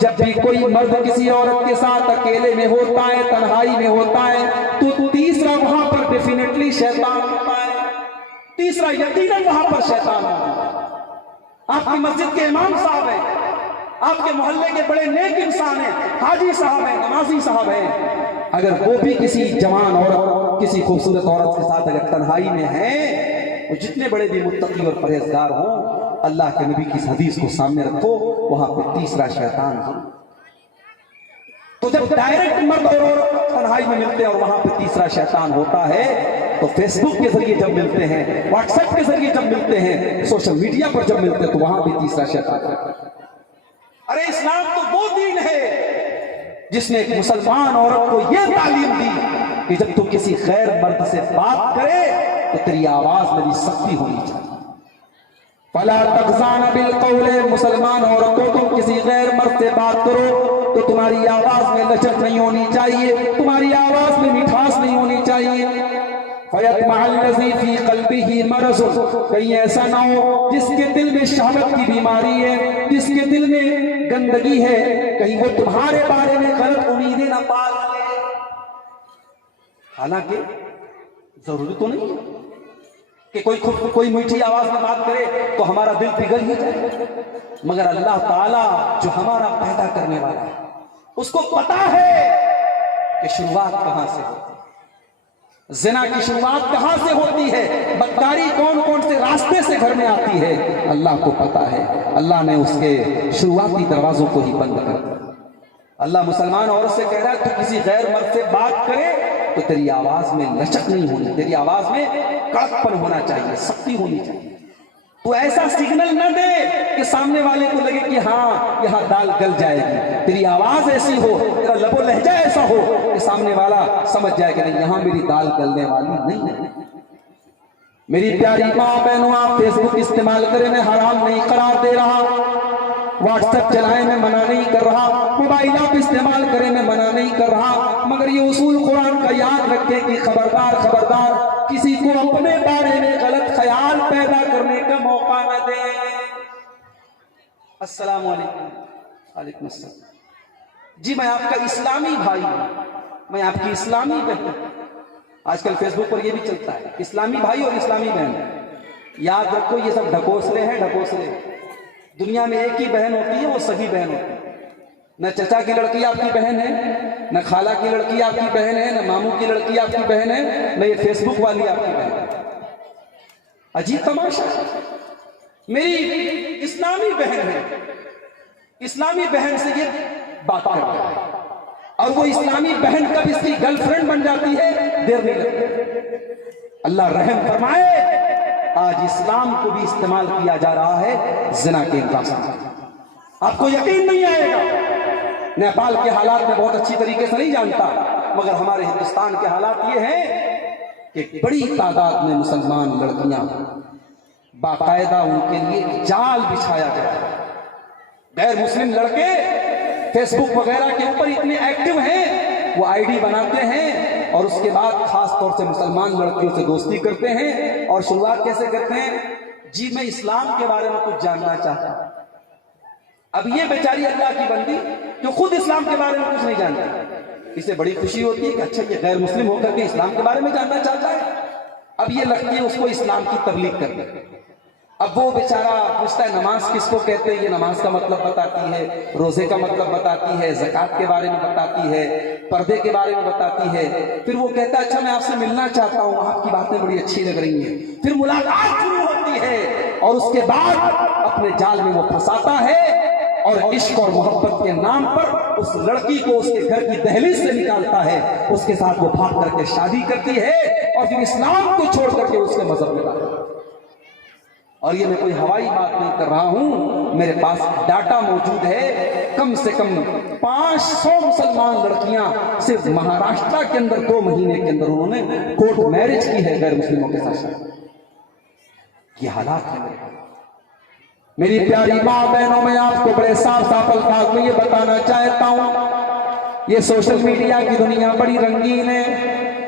जब भी कोई मर्द किसी औरत के साथ अकेले में होता है, तन्हाई में होता है, तो तीसरा वहां पर डेफिनेटली शैतान होता है। तीसरा यकीनन वहां पर शैतान होता है। आपकी मस्जिद के इमाम साहब हैं, आपके मोहल्ले के बड़े नेक इंसान हैं, हाजी साहब हैं, नमाजी साहब हैं, अगर वो भी किसी जवान औरत, किसी खूबसूरत औरत के साथ अगर तन्हाई में हैं, वो जितने बड़े भी मुत्तकी और परहेजगार हों, अल्लाह के नबी की हदीस को सामने रखो, वहां पे तीसरा शैतान हो। तो जब डायरेक्ट मर्द और औरत तन्हाई में मिलते हैं और वहां पे तीसरा शैतान होता है, तो फेसबुक के जरिए जब मिलते हैं, व्हाट्सएप के जरिए जब मिलते हैं, सोशल मीडिया पर जब मिलते हैं, तो वहां भी तीसरा शैतान होता है। अरे इस्लाम तो वो दीन है जिसने एक मुसलमान औरत को यह तालीम दी कि जब तू किसी गैर मर्द से बात करे तो तेरी आवाज में भी सख्ती होनी चाहिए। फला तग़ज़ान बिल क़ौल, मुसलमान औरतों तुम किसी गैर मर्द से बात करो तो तुम्हारी आवाज में लचक नहीं होनी चाहिए, तुम्हारी आवाज में मिठास नहीं होनी चाहिए। फयतमअल्लज़ी फी क़ल्बिही मरज़ुन, कहीं ऐसा ना हो जिसके दिल में शहवत की बीमारी है, जिसके दिल में गंदगी है, कहीं वो तुम्हारे बारे में गलत उम्मीदें ना पाल ले। हालांकि जरूरी तो नहीं है कि कोई मीठी आवाज में बात करे तो हमारा दिल पिघल ही जाए, मगर अल्लाह ताला जो हमारा पैदा करने वाला है, उसको पता है कि शुरुआत कहां से होती है, ज़िना की शुरुआत कहां से होती है, बदकारी कौन कौन से रास्ते से घर में आती है, अल्लाह को पता है। अल्लाह ने उसके शुरुआती दरवाजों को ही बंद कर दिया। अल्लाह मुसलमान औरत से कह रहा है तू किसी गैर मर्द से बात करे तो तेरी आवाज में लचक नहीं होनी, तेरी आवाज में कड़कपन होना चाहिए, सख्ती होनी चाहिए। तू ऐसा सिग्नल न दे कि सामने वाले को लगे कि हाँ यहां दाल गल जाएगी। तेरी आवाज ऐसी हो, तेरा लबो लहजा ऐसा हो कि सामने वाला समझ जाए कि नहीं यहां मेरी दाल गलने वाली नहीं है। मेरी प्यारी माँ बहनों, आप फेसबुक इस्तेमाल करें मैं हराम नहीं करार दे रहा, व्हाट्सएप चलाएं मैं मना नहीं कर रहा, मोबाइल आप इस्तेमाल करें मैं मना नहीं कर रहा, मगर ये उसूल कुरान का याद रखें कि खबरदार खबरदार किसी को अपने बारे में गलत ख्याल पैदा करने का मौका न दें। अस्सलाम वालेकुम। वालेकुम अस्सलाम। जी मैं आपका इस्लामी भाई हूं, मैं आपकी इस्लामी बहन। आजकल फेसबुक पर यह भी चलता है इस्लामी भाई और इस्लामी बहन। याद रखो ये सब ढकोसले हैं, ढकोसले। दुनिया में एक ही बहन होती है, वो सही बहन होती है। न चचा की लड़की आपकी बहन है, न खाला की लड़की आपकी बहन है, न मामू की लड़की आपकी बहन है, न ये फेसबुक वाली आपकी बहन है। अजीब तमाशा। मेरी इस्लामी बहन है, इस्लामी बहन से ये बात कर रहा है, और वो इस्लामी बहन कब इसकी गर्लफ्रेंड बन जाती है, देर नहीं लगती। अल्लाह रहम फरमाए, आज इस्लाम को भी इस्तेमाल किया जा रहा है जिना के रास्ते में। आपको यकीन नहीं आएगा, नेपाल के हालात में बहुत अच्छी तरीके से नहीं जानता, मगर हमारे हिंदुस्तान के हालात ये हैं कि बड़ी तादाद में मुसलमान लड़कियां, बाकायदा उनके लिए जाल बिछाया गया है। गैर मुस्लिम लड़के फेसबुक वगैरह के ऊपर इतने एक्टिव हैं, वो आईडी बनाते हैं और उसके बाद खास तौर से मुसलमान लड़कियों से दोस्ती करते हैं। और शुरुआत कैसे करते हैं, जी मैं इस्लाम के बारे में कुछ जानना चाहता हूं। अब ये बेचारी अल्लाह की बंदी जो खुद इस्लाम के बारे में कुछ नहीं जानती, इसे बड़ी खुशी होती है कि अच्छा ये गैर मुस्लिम होकर के इस्लाम के बारे में जानना चाहता है। अब ये लगती है उसको इस्लाम की तबलीग करने। अब वो बेचारा पूछता है नमाज किसको कहते हैं, ये नमाज का मतलब बताती है, रोजे का मतलब बताती है, ज़कात के बारे में बताती है, पर्दे के बारे में बताती है। फिर वो कहता है अच्छा मैं आपसे मिलना चाहता हूँ, आपकी बातें बड़ी अच्छी लग रही हैं। फिर मुलाकात शुरू होती है और उसके बाद अपने जाल में वो फंसाता है और इश्क और मोहब्बत के नाम पर उस लड़की को उसके घर की दहलीज से निकालता है, उसके साथ वो भाग करके शादी करती है और फिर इस्लाम को छोड़ करके उसके मजहब में लाता है। और ये मैं कोई हवाई बात नहीं कर रहा हूं, मेरे पास डाटा मौजूद है। कम से कम 500 मुसलमान लड़कियां सिर्फ महाराष्ट्र के अंदर 2 महीने के अंदर उन्होंने कोर्ट मैरिज की है गैर मुस्लिमों के साथ। ये हालात है मेरी प्यारी माँ बहनों, मैं आपको बड़े साफ साफ अल्फाज में ये बताना चाहता हूं, ये सोशल मीडिया की दुनिया बड़ी रंगीन है,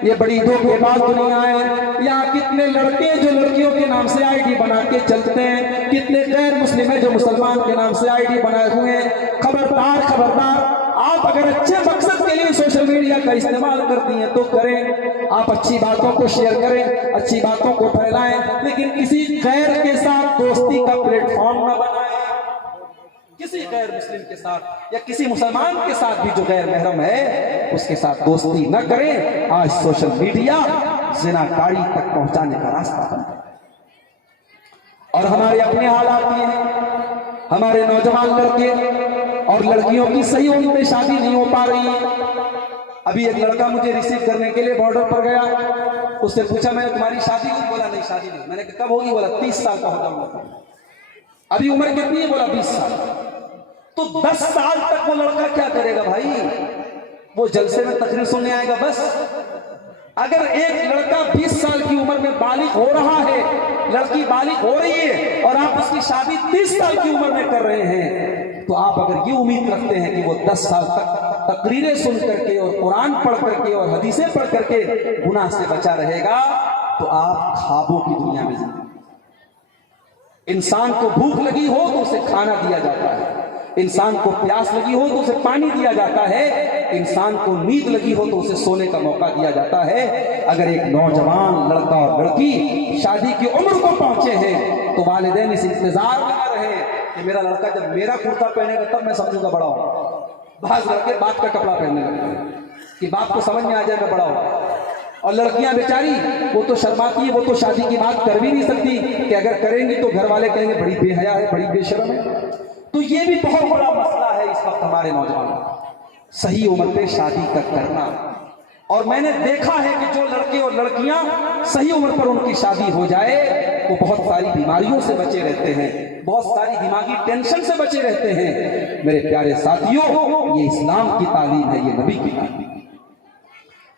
ये बड़ी धोखेबाज दुनिया है। यहाँ कितने लड़के जो लड़कियों के नाम से आईडी बना के चलते हैं, कितने गैर मुस्लिम है जो मुसलमान के नाम से आईडी बनाए हुए हैं। खबरदार खबरदार, आप अगर अच्छे मकसद के लिए सोशल मीडिया का इस्तेमाल करती हैं तो करें, आप अच्छी बातों को शेयर करें, अच्छी बातों को फैलाएं, लेकिन किसी गैर के साथ दोस्ती का प्लेटफॉर्म न बनाएं। किसी गैर मुस्लिम के साथ या किसी मुसलमान के साथ भी जो गैर महरम है उसके साथ दोस्ती न करें। आज सोशल मीडिया ज़िनाकारी तक पहुंचाने का रास्ता बन गया। और हमारे अपने हालात ये हैं, हमारे नौजवान लड़के और लड़कियों की सही उम्र में शादी नहीं हो पा रही है। अभी एक लड़का मुझे रिसीव करने के लिए बॉर्डर पर गया, उससे पूछा मैंने तुम्हारी शादी हुई? बोला नहीं शादी नहीं। मैंने कहा कब होगी? बोला 30 साल का हो जाऊंगा। अभी उम्र कितनी है? बोला 20 साल। तो 10 साल तक वो लड़का क्या करेगा भाई? वो जलसे में तकरीर सुनने आएगा बस। अगर एक लड़का 20 साल की उम्र में बालिग हो रहा है, लड़की बालिग हो रही है और आप उसकी शादी 30 साल की उम्र में कर रहे हैं, तो आप अगर ये उम्मीद रखते हैं कि वो 10 साल तक तकरीरें सुन करके और कुरान पढ़ करके और हदीसें पढ़ करके गुनाह से बचा रहेगा, तो आप ख्वाबों की दुनिया में जिंदगी। इंसान को भूख लगी हो तो उसे खाना दिया जाता है, इंसान को प्यास लगी हो तो उसे पानी दिया जाता है, इंसान को नींद लगी हो तो उसे सोने का मौका दिया जाता है। अगर एक नौजवान लड़का और लड़की शादी की उम्र को पहुंचे हैं तो वालिदैन इस इंतजार में न रहे कि मेरा लड़का जब मेरा कुर्ता पहनेगा तब मैं समझूंगा बड़ा होगा। बात लड़के बाप का कपड़ा पहनने लगते हैं कि बाप को समझ में आ जाए मैं बड़ा होगा। और लड़कियां बेचारी वो तो शर्माती है, वो तो शादी की बात कर भी नहीं सकती कि अगर करेंगी तो घर वाले कहेंगे बड़ी बेहया है, बड़ी बेशर्म है। तो ये भी बहुत बड़ा मसला है इस वक्त हमारे नौजवानों का, सही उम्र पे शादी करना। और मैंने देखा है कि जो लड़के और लड़कियां सही उम्र पर उनकी शादी हो जाए वो बहुत सारी बीमारियों से बचे रहते हैं, बहुत सारी दिमागी टेंशन से बचे रहते हैं। मेरे प्यारे साथियों, ये इस्लाम की तालीम है, ये नबी की तालीम।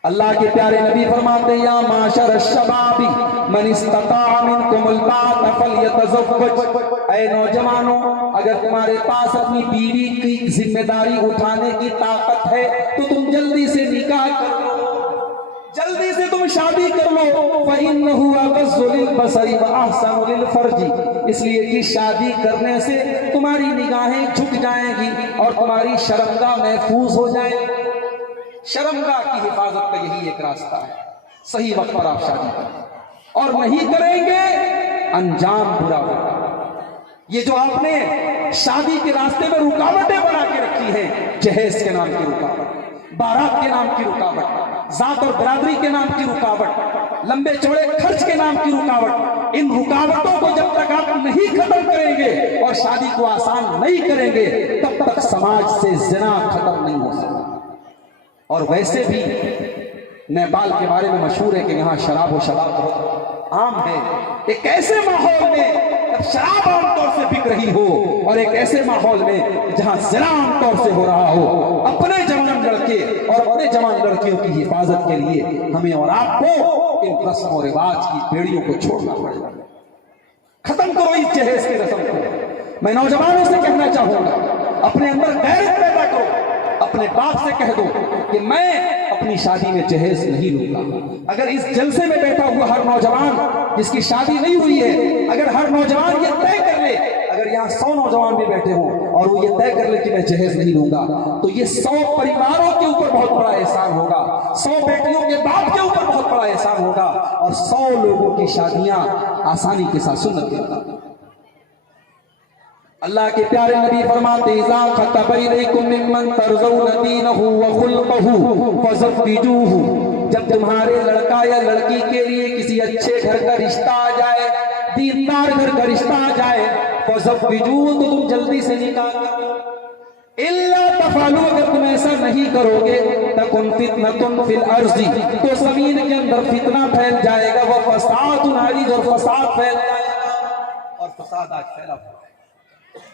अल्लाह के प्यारे नबी फरमाते हैं या माशर शबाबी मन इस्तता मिनकुमुल बात फलयतज़व्वज। ऐ नौजवानों, अगर तुम्हारे पास अपनी बीवी की जिम्मेदारी उठाने की ताकत है तो तुम जल्दी से निकाह कर लो, जल्दी से तुम शादी कर लो। फ़इन्नहु अग़ज़्ज़ु लिलबसरि व अहसनु लिलफ़र्जी, इसलिए कि शादी करने से तुम्हारी निगाहें झुक जाएंगी और तुम्हारी शर्मगाह महफूज हो जाएगी। शर्मगाह की हिफाजत का यही एक रास्ता है, सही वक्त पर आप शादी करें, और नहीं करेंगे अंजाम बुरा होगा। ये जो आपने शादी के रास्ते में रुकावटें बना के रखी हैं, जहेज के नाम की रुकावट, बारात के नाम की रुकावट, जात और बरादरी के नाम की रुकावट, लंबे चौड़े खर्च के नाम की रुकावट, इन रुकावटों को जब तक आप नहीं नहीं खत्म करेंगे और शादी को आसान नहीं करेंगे तब तक समाज से जिना खत्म नहीं हो सकता। और वैसे भी नेपाल के बारे में मशहूर है कि यहाँ शराब बहुत आम है। एक ऐसे माहौल में जब शराब आमतौर से बिक रही हो और एक ऐसे माहौल में जहां जिना आमतौर से हो रहा हो, अपने जवान लड़के और अपने जवान लड़कियों की हिफाजत के लिए हमें और आपको इन रस्म और रिवाज की बेड़ियों को छोड़ना पड़ेगा। खत्म करो इस जहेज की रस्म को। मैं नौजवानों से कहना चाहूंगा, अपने अंदर गैरत पैदा करो। अपने बाप से कह दो कि मैं अपनी शादी में जहेज नहीं लूंगा। अगर इस जलसे में बैठा हुआ हर नौजवान जिसकी शादी नहीं हुई है, अगर हर नौजवान ये तय कर ले, अगर यहाँ 100 नौजवान भी बैठे हों और वो ये तय कर ले कि मैं जहेज नहीं लूंगा, तो ये 100 परिवारों के ऊपर बहुत बड़ा एहसान होगा, 100 बेटियों के बाप के ऊपर बहुत बड़ा एहसान होगा और 100 लोगों की शादियां आसानी के साथ सुन्नत के मुताबिक। अल्लाह के प्यारे नबी फरमाते इज़ा खतबा इलैकुम मिम्मन तर्ज़ौना दीनहु व खुल्क़हु फज़व्विजूहु, जब तुम्हारे लड़का या लड़की के लिए किसी अच्छे घर का रिश्ता आ जाए, दीनदार घर का रिश्ता आ जाए, फज़व्विजूहु, तो तुम जल्दी से निकाह करो। इल्ला तफअलू, अगर तुम ऐसा नहीं करोगे, तकुन फितनतुन फिल अर्ज़ि, तो ज़मीन के अंदर फितना फैल जाएगा, व फ़सादुन अरीज़, और फसाद फैल जाएगा। और फसाद आज फैला हुआ है,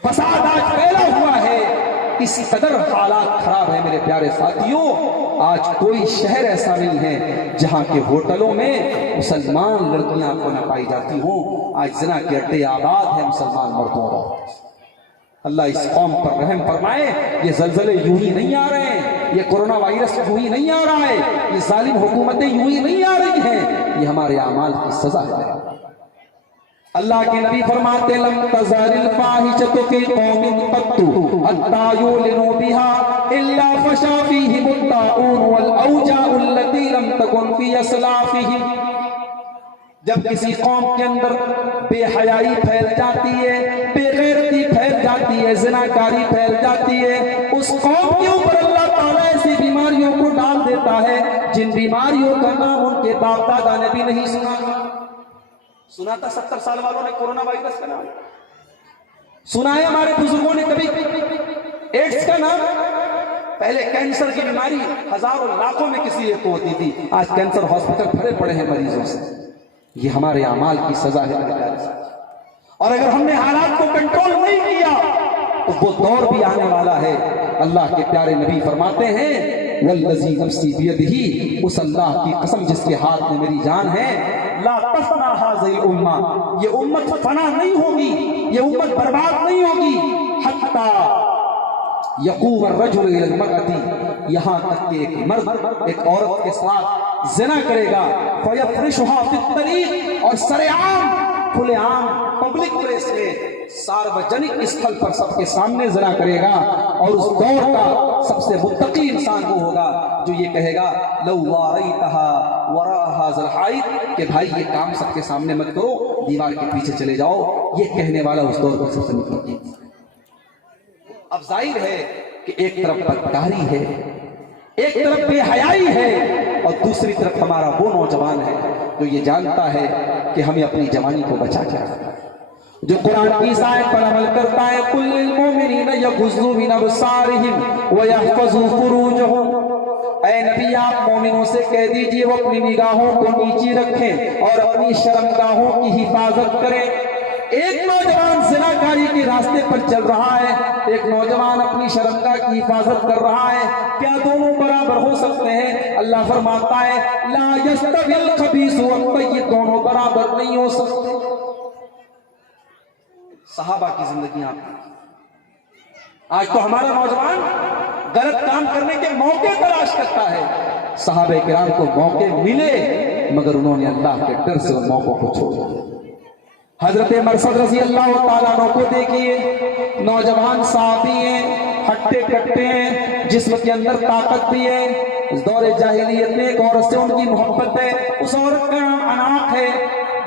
फसाद आज फैला हुआ है। इस कदर हालात खराब है मेरे प्यारे साथियों, आज कोई शहर ऐसा नहीं है जहां के होटलों में मुसलमान लड़कियां आपको न पाई जाती हों। आज जिना के अड्डे आबाद है मुसलमान मर्दों और। अल्लाह इस कौम पर रहम फरमाए। ये जलजले यूं ही नहीं आ रहे हैं, ये कोरोना वायरस यूं ही नहीं आ रहा है, ये जालिम हुकूमतें यूं ही नहीं आ रही हैं, ये हमारे अमाल की सजा है। अल्लाह के नबी फरमाते लम तज़ारिल फाहिशतु फी कौमिन क़त्तु हत्ता युलिनु बिहा इल्ला फशा फीहि मुत्ताऊन वल औजाउ अल्लती लम तकुन फी असलाफिहिम। जब किसी कौम के अंदर बेहयाई फैल जाती है, बेगैरती फैल जाती है, ज़िनाकारी फैल जाती है, उस कौम के ऊपर अल्लाह ताला ऐसी बीमारियों को डाल देता है जिन बीमारियों का नाम उनके बाप दादा ने भी नहीं सुना था। 70 साल वालों ने कोरोना वायरस का नाम सुना है, हमारे बुजुर्गों ने कभी एड्स का नाम। पहले कैंसर की बीमारी हजारों लाखों में किसी एक को होती थी, आज कैंसर हॉस्पिटल भरे पड़े हैं मरीजों से। ये हमारे अमाल की सजा है। और अगर हमने हालात को कंट्रोल नहीं किया तो वो दौर भी आने वाला है। अल्लाह के प्यारे नबी फरमाते हैं वल्लज़ी नफ्सी बियदिही, उस अल्लाह की कसम जिसके हाथ में मेरी जान है, ला तफना हाज़िल उम्मा, ये उम्मत फना नहीं होगी, ये उम्मत बर्बाद नहीं होगी, हत्ता यक़ूम अर्रजुल इलल मरअती, यहाँ तक कि एक मर्द एक औरत के साथ ज़िना करेगा, फयफ़रिशुहा फ़ित तरीक़, और सरेआम खुलेआम पब्लिक प्लेस में सार्वजनिक स्थल पर सबके सामने ज़िना करेगा। और उस दौर का सबसे मुत्तकी इंसान वो होगा जो ये कहेगा लौ वारैतहा वरा हाज़िल हाइत, कि भाई ये काम सबके सामने मत करो, दीवार के पीछे चले जाओ। ये कहने वाला उस दौर का सबसे मुत्तकी। अब जाहिर है कि एक तरफ बदकारी है, एक तरफ बेहयाई है, और दूसरी तरफ हमारा वो नौजवान है जो ये जानता है कि हमें अपनी जवानी को बचा के रखना है, जो कुरान की इस आयत पर अमल करता है कुल्लिल मुमिनीना यग़ुज़्ज़ू मिन अब्सारिहिम व यहफ़ज़ू फ़ुरूजहुम। ऐ नबी, आप मोमिनों से कह दीजिए वो अपनी निगाहों को नीची रखें और अपनी शर्मगाहों की हिफाजत करें। एक नौजवान ज़िनाकारी के रास्ते पर चल रहा है, एक नौजवान अपनी शर्मगाह की हिफाजत कर रहा है, क्या दोनों बराबर हो सकते हैं? अल्लाह फरमाता है ला यस्तविल खबीसु वत्तय्यिब, दोनों बराबर नहीं हो सकते। सहाबा की जिंदगी आज तो हमारा नौजवान गलत काम करने के मौके तलाश करता है। सहाबा किराम को मौके मिले मगर उन्होंने अल्लाह के डर से उन मौकों को छोड़ दिया। हजरत मरसद रज़ी अल्लाह ताला अन्हु को देखिए, नौजवान साहबी हैं, हट्टे कट्टे हैं, जिस्म के अंदर ताकत भी है। इस दौरे जाहिलियत में एक औरत से उनकी मोहब्बत है, उस औरत का नाम अनाक है।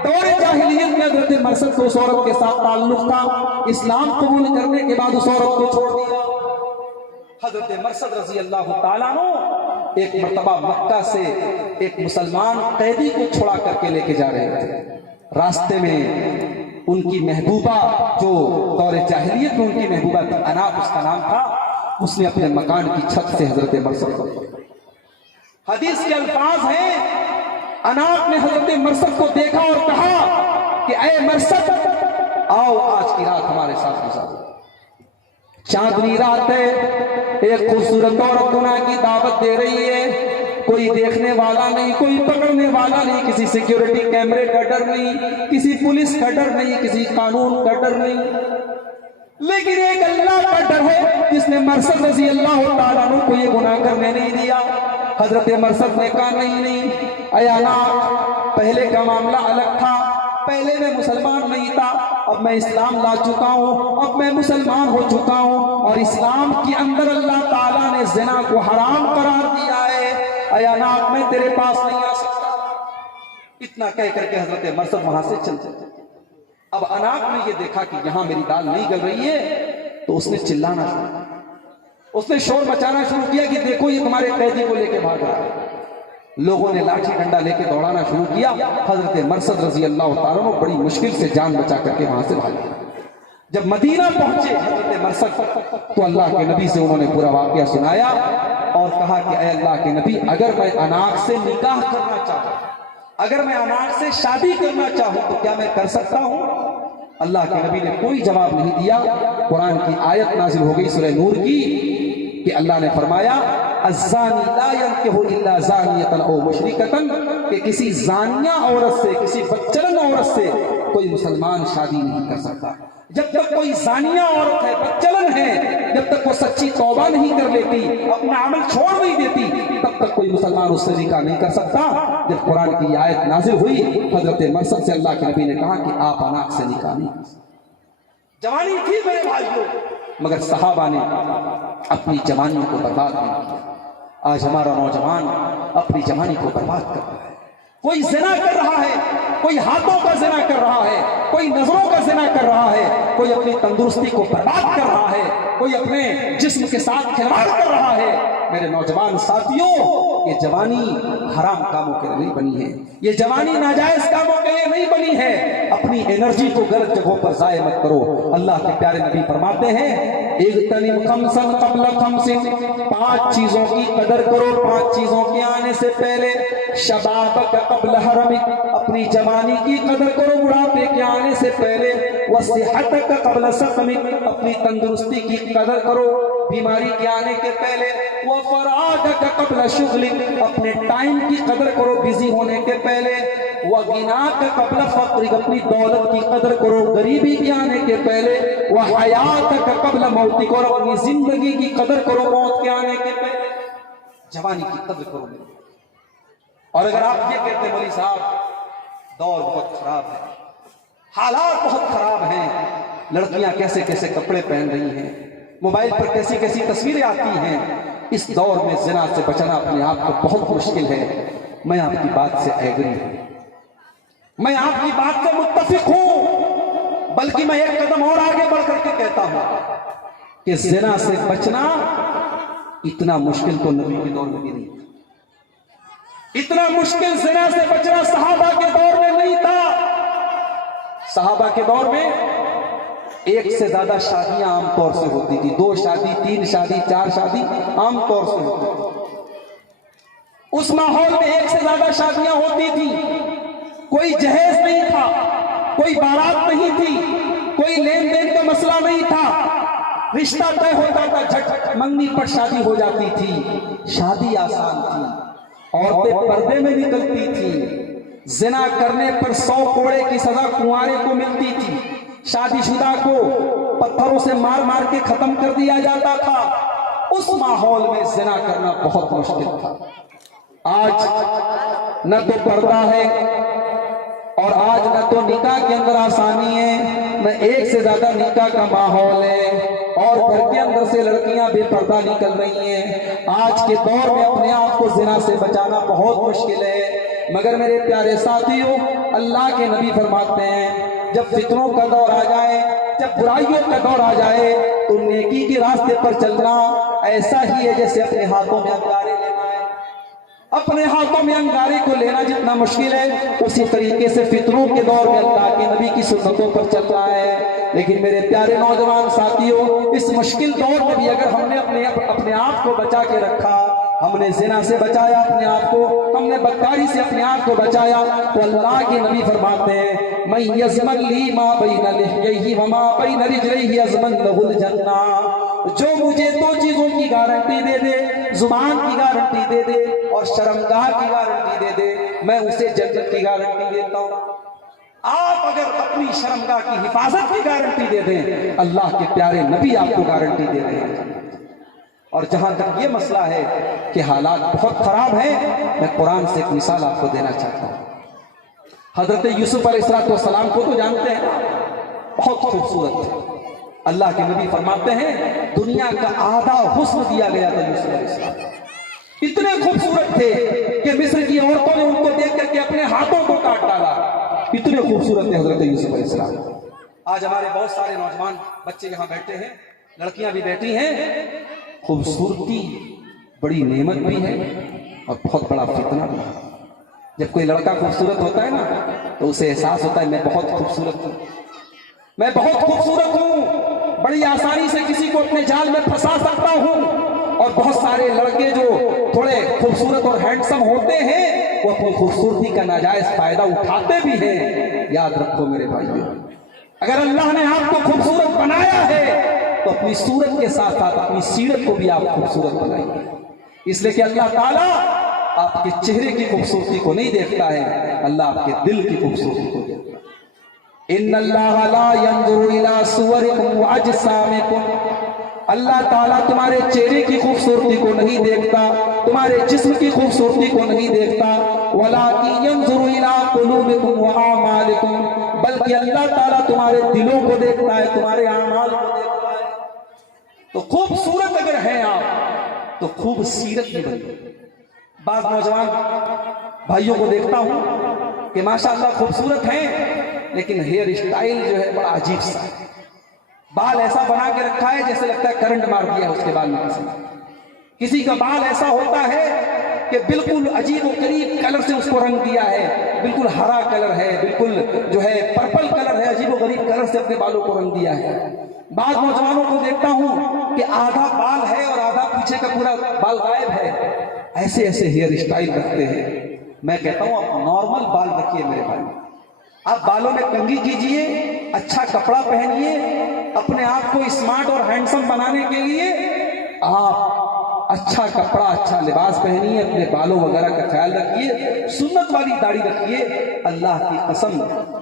दौरे जाहिलियत में हजरत मरसद को उस औरत के साथ ताल्लुक था, इस्लाम कबूल करने के बाद उस औरत को छोड़ दिया। हजरत मरसद रज़ी अल्लाह ताला अन्हु एक मर्तबा मक्का से एक मुसलमान कैदी को छुड़ा करके लेके जा रहे थे। रास्ते में उनकी महबूबा जो दौर जाहिलियत में उनकी महबूबा थी, अनाक उसका नाम था, उसने अपने मकान की छत से हजरत मरसद, हदीस के अल्फाज हैं, अनाक ने हजरत मरसद को देखा और कहा कि ऐ मरसद, आओ आज की रात हमारे साथ गुजारो। चांदनी रात है, एक खूबसूरत औरत गुनाह की दावत दे रही है, कोई देखने वाला नहीं, कोई पकड़ने वाला नहीं, किसी सिक्योरिटी कैमरे का डर नहीं, किसी पुलिस का डर नहीं, किसी कानून का डर नहीं, लेकिन एक अल्लाह का डर है जिसने मरसद रजी अल्लाह तआला अन्हु को ये गुनाह करने नहीं दिया। हजरत मरसद ने कहा नहीं अयाना, पहले का मामला अलग था, पहले मैं मुसलमान नहीं था, अब मैं इस्लाम ला चुका हूँ, अब मैं मुसलमान हो चुका हूँ और इस्लाम के अंदर अल्लाह ताला ने ज़िना को हराम करार दिया है, अयाना मैं तेरे पास नहीं आ सकता। इतना कह करके हजरत मरसद वहां से चल चले। अब अनाक ने ये देखा कि यहां मेरी दाल नहीं गल रही है, तो उसने चिल्लाना शुरू किया, उसने शोर मचाना शुरू किया कि देखो ये तुम्हारे कैदी को लेके भाग रहा है। लोगों ने लाठी डंडा लेके दौड़ाना शुरू किया। हजरत मरसद रजी अल्लाह तआला अन्हु बड़ी मुश्किल से जान बचा करके वहां से भागे। जब मदीना पहुंचे हजरत मरसद, तो अल्लाह के नबी से उन्होंने पूरा वाकया सुनाया और कहा कि ऐ अल्लाह के नबी, अगर मैं अनाक से निकाह करना चाहूं, अगर मैं अनाक से शादी करना चाहूं तो क्या मैं कर सकता हूं? अल्लाह के नबी ने कोई जवाब नहीं दिया। कुरान की आयत नाजिल हो गई सूरह नूर की कि अल्लाह ने फरमाया अज़्ज़ानी ला यंकिहु इल्ला ज़ानियतन औ मुशरिकतन, कि किसी जानिया औरत से, किसी बच्चलन औरत से कोई मुसलमान शादी नहीं कर सकता। जब तक कोई जानिया औरत है, बच्चलन है, जब तक वो सच्ची तौबा नहीं कर लेती, अपना अमल छोड़ नहीं देती, तब तक कोई मुसलमान उससे निकाह नहीं कर सकता। जब कुरान की आयत नाजिल हुई, हजरत मरसद से अल्लाह के नबी ने कहा कि आप अनाक से निकाह नहीं कर सकते। जवानी थी मेरे भाइयों, मगर सहाबा ने अपनी जवानी को बर्बाद नहीं किया। आज हमारा नौजवान अपनी जवानी को बर्बाद कर रहा है। कोई जिना कर रहा है, कोई हाथों का जिना कर रहा है, कोई नजरों का जिना कर रहा है, कोई अपनी तंदुरुस्ती को बर्बाद कर रहा है, कोई अपने जिस्म के साथ खिलवाड़ कर रहा है। मेरे नौजवान साथियों, ये जवानी हराम कामों के लिए नहीं बनी है, ये जवानी नाजायज कामों के लिए नहीं बनी है। अपनी एनर्जी को गलत जगहों पर जाया मत करो। अल्लाह के प्यारे नबी फरमाते हैं इग्तनिम खमसन क़ब्ल खमसिन, 5 चीजों की कदर करो 5 चीजों के आने से पहले। शबाबक क़ब्ल हरमिक, अपनी जवानी की कदर करो बुढ़ापे के आने से पहले। वसिहतक क़ब्ल सक़मिक, अपनी तंदुरुस्ती की कदर करो बीमारी के आने के पहले। वफ़रागक क़ब्ल शुग़लिक, अपने टाइम की कदर करो बिजी होने के पहले। वग़िनाक क़ब्ल फ़क़्रिक, अपनी दौलत की कदर करो गरीबी के आने के पहले। वहयातक क़ब्ल मौतिक, और अपनी जिंदगी की कदर करो मौत के आने के पहले। जवानी की कदर करो। और अगर आप ये कहते मौलवी साहब दौर बहुत खराब है, हालात बहुत खराब हैं, लड़कियां कैसे कैसे कपड़े पहन रही हैं, मोबाइल पर कैसी कैसी तस्वीरें आती हैं, इस दौर में जिना से बचना अपने आप को बहुत मुश्किल है। मैं आपकी बात से एग्री हूं, मैं आपकी बात से मुत्तफिक हूं, बल्कि मैं एक कदम और आगे बढ़ करके कहता हूं कि जिना से बचना इतना मुश्किल तो नबी के दौर में भी नहीं था। इतना मुश्किल जिना से बचना सहाबा के दौर में नहीं था। सहाबा के दौर में 1 से ज्यादा शादियां आमतौर से होती थी, 2 शादी, 3 शादी, 4 शादी आमतौर से होती थी। उस माहौल में 1 से ज्यादा शादियां होती थी। कोई जहेज नहीं था, कोई बारात नहीं थी, कोई लेन देन का मसला नहीं था, रिश्ता तय होता था, झट मंगनी पर शादी हो जाती थी। शादी आसान थी, औरतें पर्दे में निकलती थी, जिना करने पर 100 कोड़े की सजा कुंवारे को मिलती थी, शादीशुदा को पत्थरों से मार मार के खत्म कर दिया जाता था। उस माहौल में जिना करना बहुत मुश्किल था। आज न तो पर्दा है और आज न तो निकाह के अंदर आसानी है, न 1 से ज्यादा निकाह का माहौल है, और घर के अंदर से लड़कियां बेपर्दा निकल रही हैं। आज के दौर में अपने आप को जिना से बचाना बहुत मुश्किल है। मगर मेरे प्यारे साथियों, अल्लाह के नबी फरमाते हैं जब फितनों का दौर आ जाए, जब बुराइयों का दौर आ जाए, तो नेकी के रास्ते पर चलना ऐसा ही है जैसे अपने हाथों में अंगारे लेना है। अपने हाथों में अंगारे को लेना जितना मुश्किल है, उसी तरीके से फितरों के दौर में अल्लाह के नबी की सुन्नतों पर चल रहा है। लेकिन मेरे प्यारे नौजवान साथियों, इस मुश्किल दौर में भी अगर हमने अपने आप को बचा के रखा, हमने जिना से बचाया अपने आप को, हमने बदकारी से अपने आप को बचाया, तो अल्लाह के नबी फरमाते हैं, मैं यज़मन ली मा बैन लिह्यैहि व मा बैन रिजलैहि यज़मन लहुल जन्ना। जो मुझे दो चीजों की गारंटी दे दे, जुबान की गारंटी दे दे और शर्मगाह की गारंटी दे दे, मैं उसे जन्नत की गारंटी देता हूं। आप अगर अपनी शर्मगाह की हिफाजत की गारंटी दे दें, अल्लाह के प्यारे नबी आपको गारंटी दे रहे हैं। और जहां तक ये मसला है कि हालात बहुत खराब हैं, मैं कुरान से एक मिसाल आपको देना चाहता हूं। हजरत यूसुफ अलैहिस्सलाम को तो जानते हैं, बहुत खूबसूरत थे। अल्लाह के नबी फरमाते हैं, दुनिया का आधा हुस्न दिया गया था यूसुफ अलैहिस्सलाम। इतने खूबसूरत थे कि मिस्र की औरतों ने उनको देख करके अपने हाथों को काट डाला। इतने खूबसूरत थे हजरत यूसुफ अलैहिस्सलाम। आज हमारे बहुत सारे नौजवान बच्चे यहाँ बैठे हैं, लड़कियां भी बैठी हैं। खूबसूरती बड़ी नेमत भी है और बहुत बड़ा फितना भी है। जब कोई लड़का खूबसूरत होता है ना, तो उसे एहसास होता है मैं बहुत खूबसूरत हूं, मैं बहुत खूबसूरत हूं, बड़ी आसानी से किसी को अपने जाल में फंसा सकता हूं। और बहुत सारे लड़के जो थोड़े खूबसूरत और हैंडसम होते हैं, वो अपनी खूबसूरती का नाजायज फायदा उठाते भी हैं। याद रखो मेरे भाइयों, अगर अल्लाह ने आपको खूबसूरत बनाया है, तो अपनी सूरत के साथ साथ अपनी सीरत को भी आप खूबसूरत बनाइए। इसलिए कि अल्लाह ताला आपके चेहरे की खूबसूरती को नहीं देखता है, अल्लाह आपके दिल की खूबसूरती को देखता है। इन्नल्लाह ला यंजुरु इला सुवरिकुम व अजसामिकुम। अल्लाह ताला तुम्हारे चेहरे की खूबसूरती को नहीं देखता, तुम्हारे जिस्म की खूबसूरती को नहीं देखता। वलाकिन यंजुरु इला कुलूबिकुम व आमालिकुम। बल्कि अल्लाह ताला तुम्हारे दिलों को देखता है, तुम्हारे आमाल को देखता है। तो खूबसूरत अगर हैं आप, तो खूब सीरत भी बनी। बाज नौजवान भाइयों को देखता हूं कि माशाअल्लाह खूबसूरत हैं, लेकिन हेयर स्टाइल जो है बड़ा अजीब सा, बाल ऐसा बना के रखा है जैसे लगता है करंट मार दिया उसके बाल में। किसी का बाल ऐसा होता है कि बिल्कुल अजीब व गरीब कलर से उसको रंग दिया है, बिल्कुल हरा कलर है, बिल्कुल जो है पर्पल कलर है, अजीब व गरीब कलर से अपने बालों को रंग दिया है। बाद नौजवानों को देखता हूं कि आधा बाल है और आधा पीछे का पूरा बाल गायब है। ऐसे ऐसे हेयर स्टाइल रखते हैं। मैं कहता हूं आप नॉर्मल बाल रखिए मेरे भाई, आप बालों में कंघी कीजिए, अच्छा कपड़ा पहनिए, अपने आप को स्मार्ट और हैंडसम बनाने के लिए आप अच्छा कपड़ा अच्छा लिबास पहनिए, अपने बालों वगैरह का ख्याल रखिए, सुन्नत वाली दाढ़ी रखिए। अल्लाह की कसम,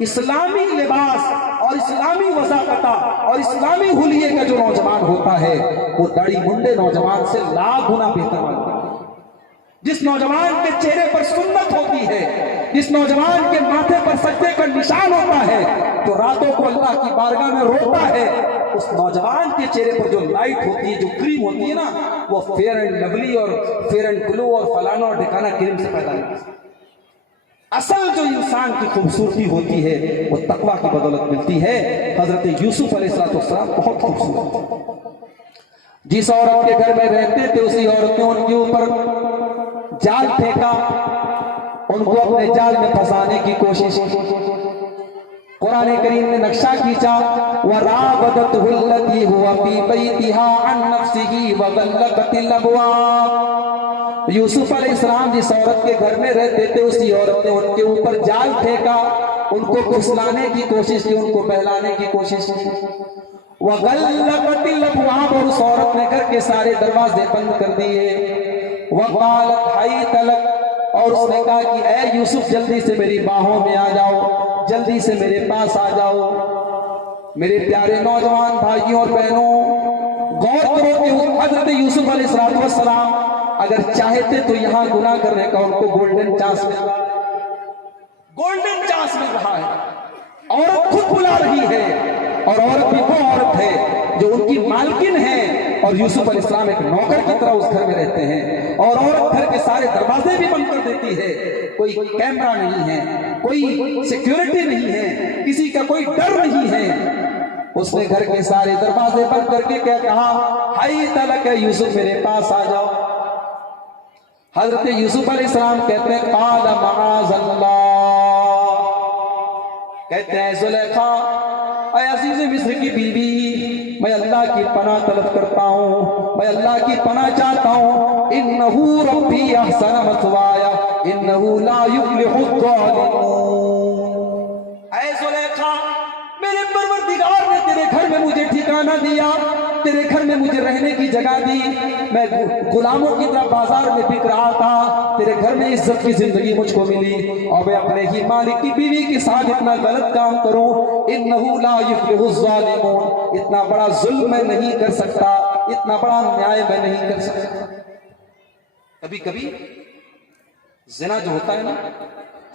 इस्लामी लिबास और इस्लामी वज़ाकता और इस्लामी हुलिये का जो नौजवान होता है, वो दाढ़ी मुंडे नौजवान से लाख गुना बेहतर होता है। जिस नौजवान के चेहरे पर सुन्नत होती है, जिस नौजवान के माथे पर सजदे का निशान होता है, तो रातों को अल्लाह की बारगाह में रोता है, उस नौजवान के चेहरे पर जो लाइट होती है, जो क्रीम होती है ना, वो फेयर एंड लवली और फेयर एंड ग्लो और फलाना और ढिकाना क्रीम से पैदा नहीं होती। असल जो इंसान की खूबसूरती होती है, वो तकवा की बदौलत मिलती है। हजरत यूसुफ अलैहिस्सलाम बहुत खूबसूरत, जिस औरत के घर में रहते थे उसी औरत ने उनके ऊपर जाल फेंका, उनको अपने जाल में फंसाने की कोशिश। कुरान करीम ने नक्शा खींचा, वराबदतहुल्लती हुवा फी बैतिहा अन नफ्सिही व गल्लकतिल अबवाब। यूसुफ अलैहिस्सलाम जिस औरत के घर में रहते थे, उसी औरत ने उनके ऊपर जाल फेंका, उनको फुसलाने की कोशिश की, उनको बहलाने की कोशिश की। वगल्लकतिल अबवाब, और उस औरत ने घर के सारे दरवाजे बंद कर दिए। वक़ालत हैत लक, और उसने कहा कि ऐ यूसुफ जल्दी से मेरी बाहों में आ जाओ, जल्दी से मेरे पास आ जाओ। मेरे प्यारे नौजवान भाइयों और बहनों, गौर करो कि हजरत यूसुफ अलैहिस्सलाम अगर चाहते तो यहाँ गुनाह करने का उनको गोल्डन चांस मिल रहा है, गोल्डन चांस मिल रहा है। औरत खुद बुला रही है, और औरत भी वो औरत है जो उनकी मालकिन है, और यूसुफ अलैहिस्सलाम एक नौकर की तरह उस घर में रहते हैं, और औरत घर के सारे दरवाजे भी बंद कर देती है। कोई कैमरा नहीं है, कोई सिक्योरिटी नहीं है, किसी का कोई डर नहीं है। उसने घर के सारे दरवाजे बंद करके क्या कहा, हाय तलक यूसुफ मेरे पास आ जाओ। हजरत यूसुफ अलैहिस्सलाम कहते हैं काल माअज़ल्लाह, कहते हैं जुलेखा ऐ अज़ीज़ मिस्र की बीवी, मैं अल्लाह की पनाह तलब करता हूँ, मैं अल्लाह की पनाह चाहता हूँ। इन्नहू रब्बी अहसन मथवाया इन्नहू ला युफ्लिहु ज़ालिमून। ऐ जुलेखा, मेरे परवरदिगार ने तेरे घर में मुझे ठिकाना दिया, तेरे घर में मुझे रहने की जगह दी, मैं गुलामों की तरह बाजार में बिक रहा था, तेरे घर में इज्जत की जिंदगी मुझको मिली, और मैं अपने ही मालिक की बीवी के साथ इतना गलत काम करूं। इन्नहू ला युफ्लिहु ज़ालिमून, इतना बड़ा जुल्म मैं नहीं कर सकता, इतना बड़ा न्याय मैं नहीं कर सकता। कभी कभी जिना जो होता है ना,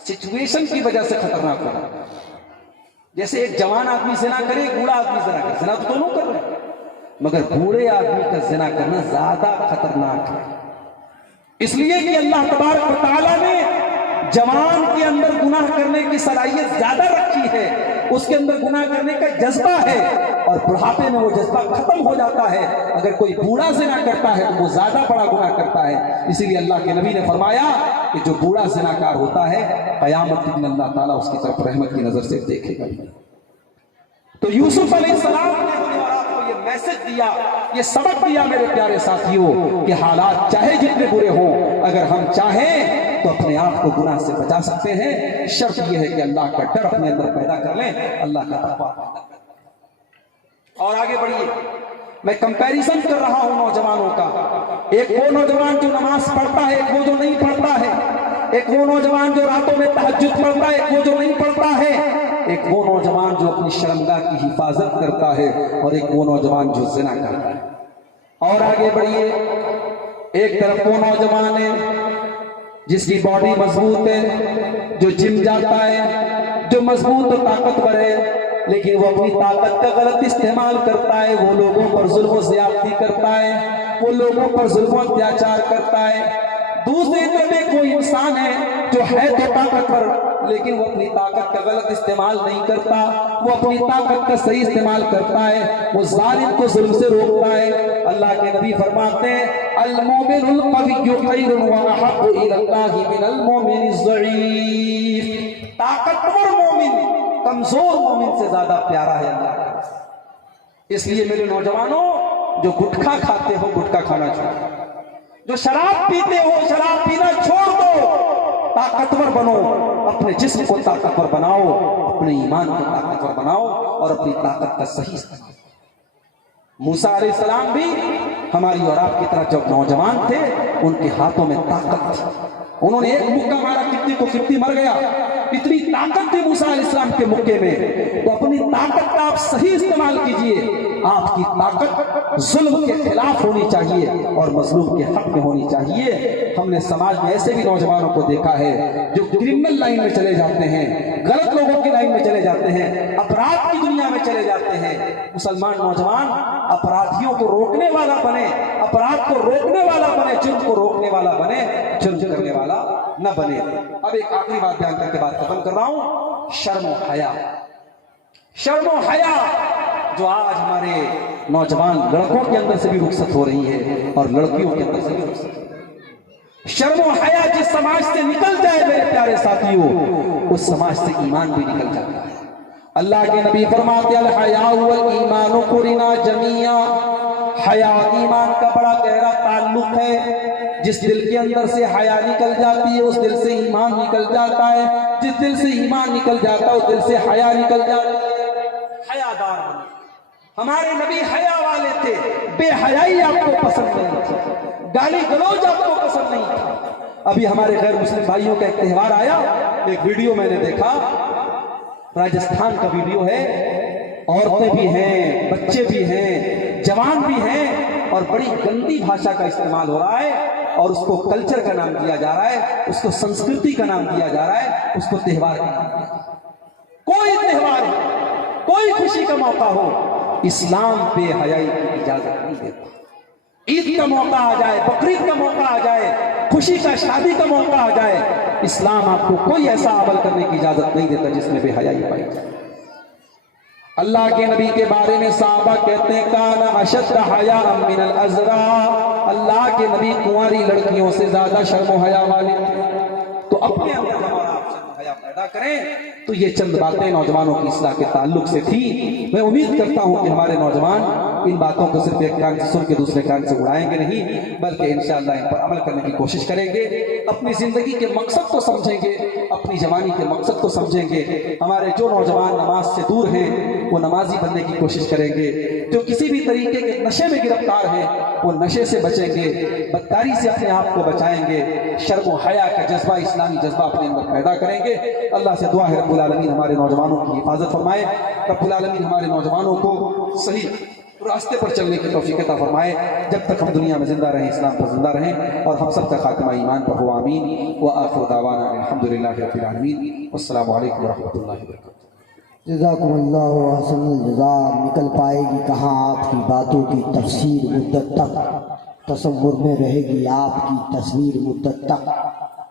सिचुएशन की वजह से खतरनाक होता है। जैसे एक जवान आदमी जिना करे, एक बूढ़ा आदमी जिना करे, जिना तो दोनों कर रहे हैं, मगर बूढ़े आदमी का जिना करना ज्यादा खतरनाक है, इसलिए कि अल्लाह तबारक व तआला ने जवान के अंदर गुनाह करने की सलाहियत ज्यादा रखी है, उसके अंदर गुनाह करने का जज्बा है, और बुढ़ापे में वो जज्बा खत्म हो जाता है। अगर कोई बूढ़ा जिना करता है तो वो ज्यादा बड़ा गुनाह करता है। इसीलिए अल्लाह के नबी ने फरमाया कि जो बूढ़ा जिनाकार होता है, कयामत के दिन अल्लाह ताला उसकी तरफ रहमत की नजर से देखेगा। तो यूसुफ अलैहिस्सलाम ने ये मैसेज दिया, ये सबक दिया मेरे प्यारे साथियों कि हालात चाहे जितने बुरे हों, अगर हम चाहें तो अपने आप को गुनाह से बचा सकते हैं। शर्त यह है कि अल्लाह का डर अपने अंदर पैदा कर लें, अल्लाह का तक़वा पैदा कर लें। और आगे बढ़िए, मैं कंपैरिजन कर रहा हूं नौजवानों का। एक वो नौजवान जो नमाज पढ़ता है, एक वो जो नहीं पढ़ता है, एक वो नौजवान जो रातों में तहज्जुद पढ़ता है, एक वो जो नहीं पढ़ता है, एक वो नौजवान जो अपनी शर्मगाह की हिफाजत करता है, और एक वो नौजवान जो जिना करता है। और आगे बढ़िए, एक तरफ वो नौजवान है जिसकी बॉडी मजबूत है, जो जिम जाता है, जो मजबूत और ताकतवर है, लेकिन वो अपनी ताकत का गलत इस्तेमाल करता है, वो लोगों पर जुल्म ज़्यादती करता है, वो लोगों पर जुल्म अत्याचार करता है। दूसरी तरफ एक वो इंसान है जो है तो ताकतवर, लेकिन वो अपनी ताकत का गलत इस्तेमाल नहीं करता, वो अपनी ताकत का सही इस्तेमाल करता है, वो जालिम को जुल्म से रोकता है। अल्लाह के नबी फरमाते हैं अल-मोमिनुल क़विय्यु ख़ैरुन व अहब्बु इलल्लाहि मिनल मोमिनिज़ ज़ईफ़। ताकतवर मोमिन कमजोर मोमिन से ज्यादा प्यारा है अल्लाह। इसलिए मेरे नौजवानों, जो गुटखा खाते हो गुटखा खाना छोड़ो, जो शराब पीते हो शराब पीना छोड़ दो, ताकतवर बनो, अपने जिस्म को ताकतवर बनाओ, अपने ईमान को ताकतवर बनाओ, और अपनी ताकत का सही इस्तेमाल। मूसा अलैहिस्सलाम भी हमारी और आपकी तरह जब नौजवान थे, उनके हाथों में ताकत थी, उन्होंने एक मुक्का मारा, कितनी को कितनी मर गया, इतनी ताकत थी मूसा अलैहिस्सलाम के मुक्के में। तो अपनी ताकत का आप सही इस्तेमाल कीजिए। आपकी ताकत जुल्म के खिलाफ होनी चाहिए और मजलूम के हक में होनी चाहिए। हमने समाज में ऐसे भी नौजवानों को देखा है जो क्रिमिनल लाइन में चले जाते हैं, गलत लोगों की लाइन में चले जाते हैं, अपराध की दुनिया में चले जाते हैं। मुसलमान नौजवान अपराधियों को रोकने वाला बने, अपराध को रोकने वाला बने, जुर्म को रोकने वाला बने, जुर्म करने वाला न बने। अब एक आखिरी बात बयान करके बात खत्म कर रहा हूं, शर्म और हया। शर्म और हया जो आज हमारे नौजवान लड़कों के अंदर से भी रुखसत हो रही है और लड़कियों के अंदर से भी रुखसत हो रही है। शर्म और हया जिस समाज से निकल जाए मेरे प्यारे साथियों, उस समाज से ईमान भी निकल जाता है। अल्लाह के नबी फरमाते अल हया वल ईमानु कुरिना जमिया। हया ईमान का बड़ा गहरा ताल्लुक है। जिस दिल के अंदर से हया निकल जाती है, उस दिल से ईमान निकल जाता है। जिस दिल से ईमान निकल जाता है, उस दिल से हया निकल जाती है। हयादार बने। हमारे नबी हया वाले थे, बेहयाई आपको पसंद नहीं थी, गाली गलौज आपको पसंद नहीं था। अभी हमारे गैर मुस्लिम भाइयों का एक त्यौहार आया, एक वीडियो मैंने देखा, राजस्थान का वीडियो है, औरतें भी हैं, बच्चे भी हैं, जवान भी हैं, और बड़ी गंदी भाषा का इस्तेमाल हो रहा है, और उसको कल्चर का नाम दिया जा रहा है, उसको संस्कृति का नाम दिया जा रहा है, उसको त्यौहार का नाम दिया जा रहा है। कोई त्यौहार हो, कोई खुशी का मौका हो, इस्लाम बेहयाई की इजाजत नहीं देता। ईद का मौका आ जाए, बकरीद का मौका आ जाए, खुशी का शादी का मौका आ जाए, इस्लाम आपको कोई ऐसा अमल करने की इजाजत नहीं देता जिसमें बेहयाई पाई जाए। अल्लाह के नबी के बारे में साहबा कहते हैं काना अशद हया मिनल अज़रा, अल्लाह के नबी कुंवारी लड़कियों से ज्यादा शर्म हया वाले थे। तो अपने अंदर हमारा आप शर्म हया पैदा करें। तो ये चंद बातें नौजवानों की इस्लाह के ताल्लुक से थी। मैं उम्मीद करता हूं कि हमारे नौजवान इन बातों को सिर्फ एक कान से सुन के दूसरे कान से उड़ाएंगे नहीं, बल्कि इंशाअल्लाह इन पर अमल करने की कोशिश करेंगे। अपनी जिंदगी के मकसद को समझेंगे, अपनी जवानी के मकसद को समझेंगे। हमारे जो नौजवान नमाज से दूर हैं वो नमाजी बनने की कोशिश करेंगे। जो किसी भी तरीके के नशे में गिरफ्तार हैं वो नशे से बचेंगे, बदकारी से अपने आप को बचाएंगे, शर्म हया का जज्बा, इस्लामी जज्बा अपने अंदर पैदा करेंगे। अल्लाह से दुआ है रब्बुल आलमीन हमारे नौजवानों की हिफाजत फरमाए, रब्बुल आलमीन हमारे नौजवानों को सही रास्ते पर चलने की तौफीक अता फरमाए। जब तक हम दुनिया में जिंदा रहें, इस्लाम पर जिंदा रहें और हम सब का खात्मा ईमान पर हो। आमीन व आखिर दावाना अल्हम्दुलिल्लाहि रब्बिल आलमीन। अस्सलामु अलैकुम व रहमतुल्लाहि व बरकातुहू। जज़ाकुमुल्लाहु अहसनुल जज़ा। निकल पाएगी कहाँ आपकी बातों की तफसीर मुद्दत तक, तसव्वुर में रहेगी आपकी तस्वीर मुद्दत तक,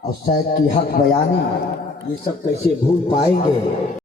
और सैयद की हक बयानी ये सब कैसे भूल पाएंगे।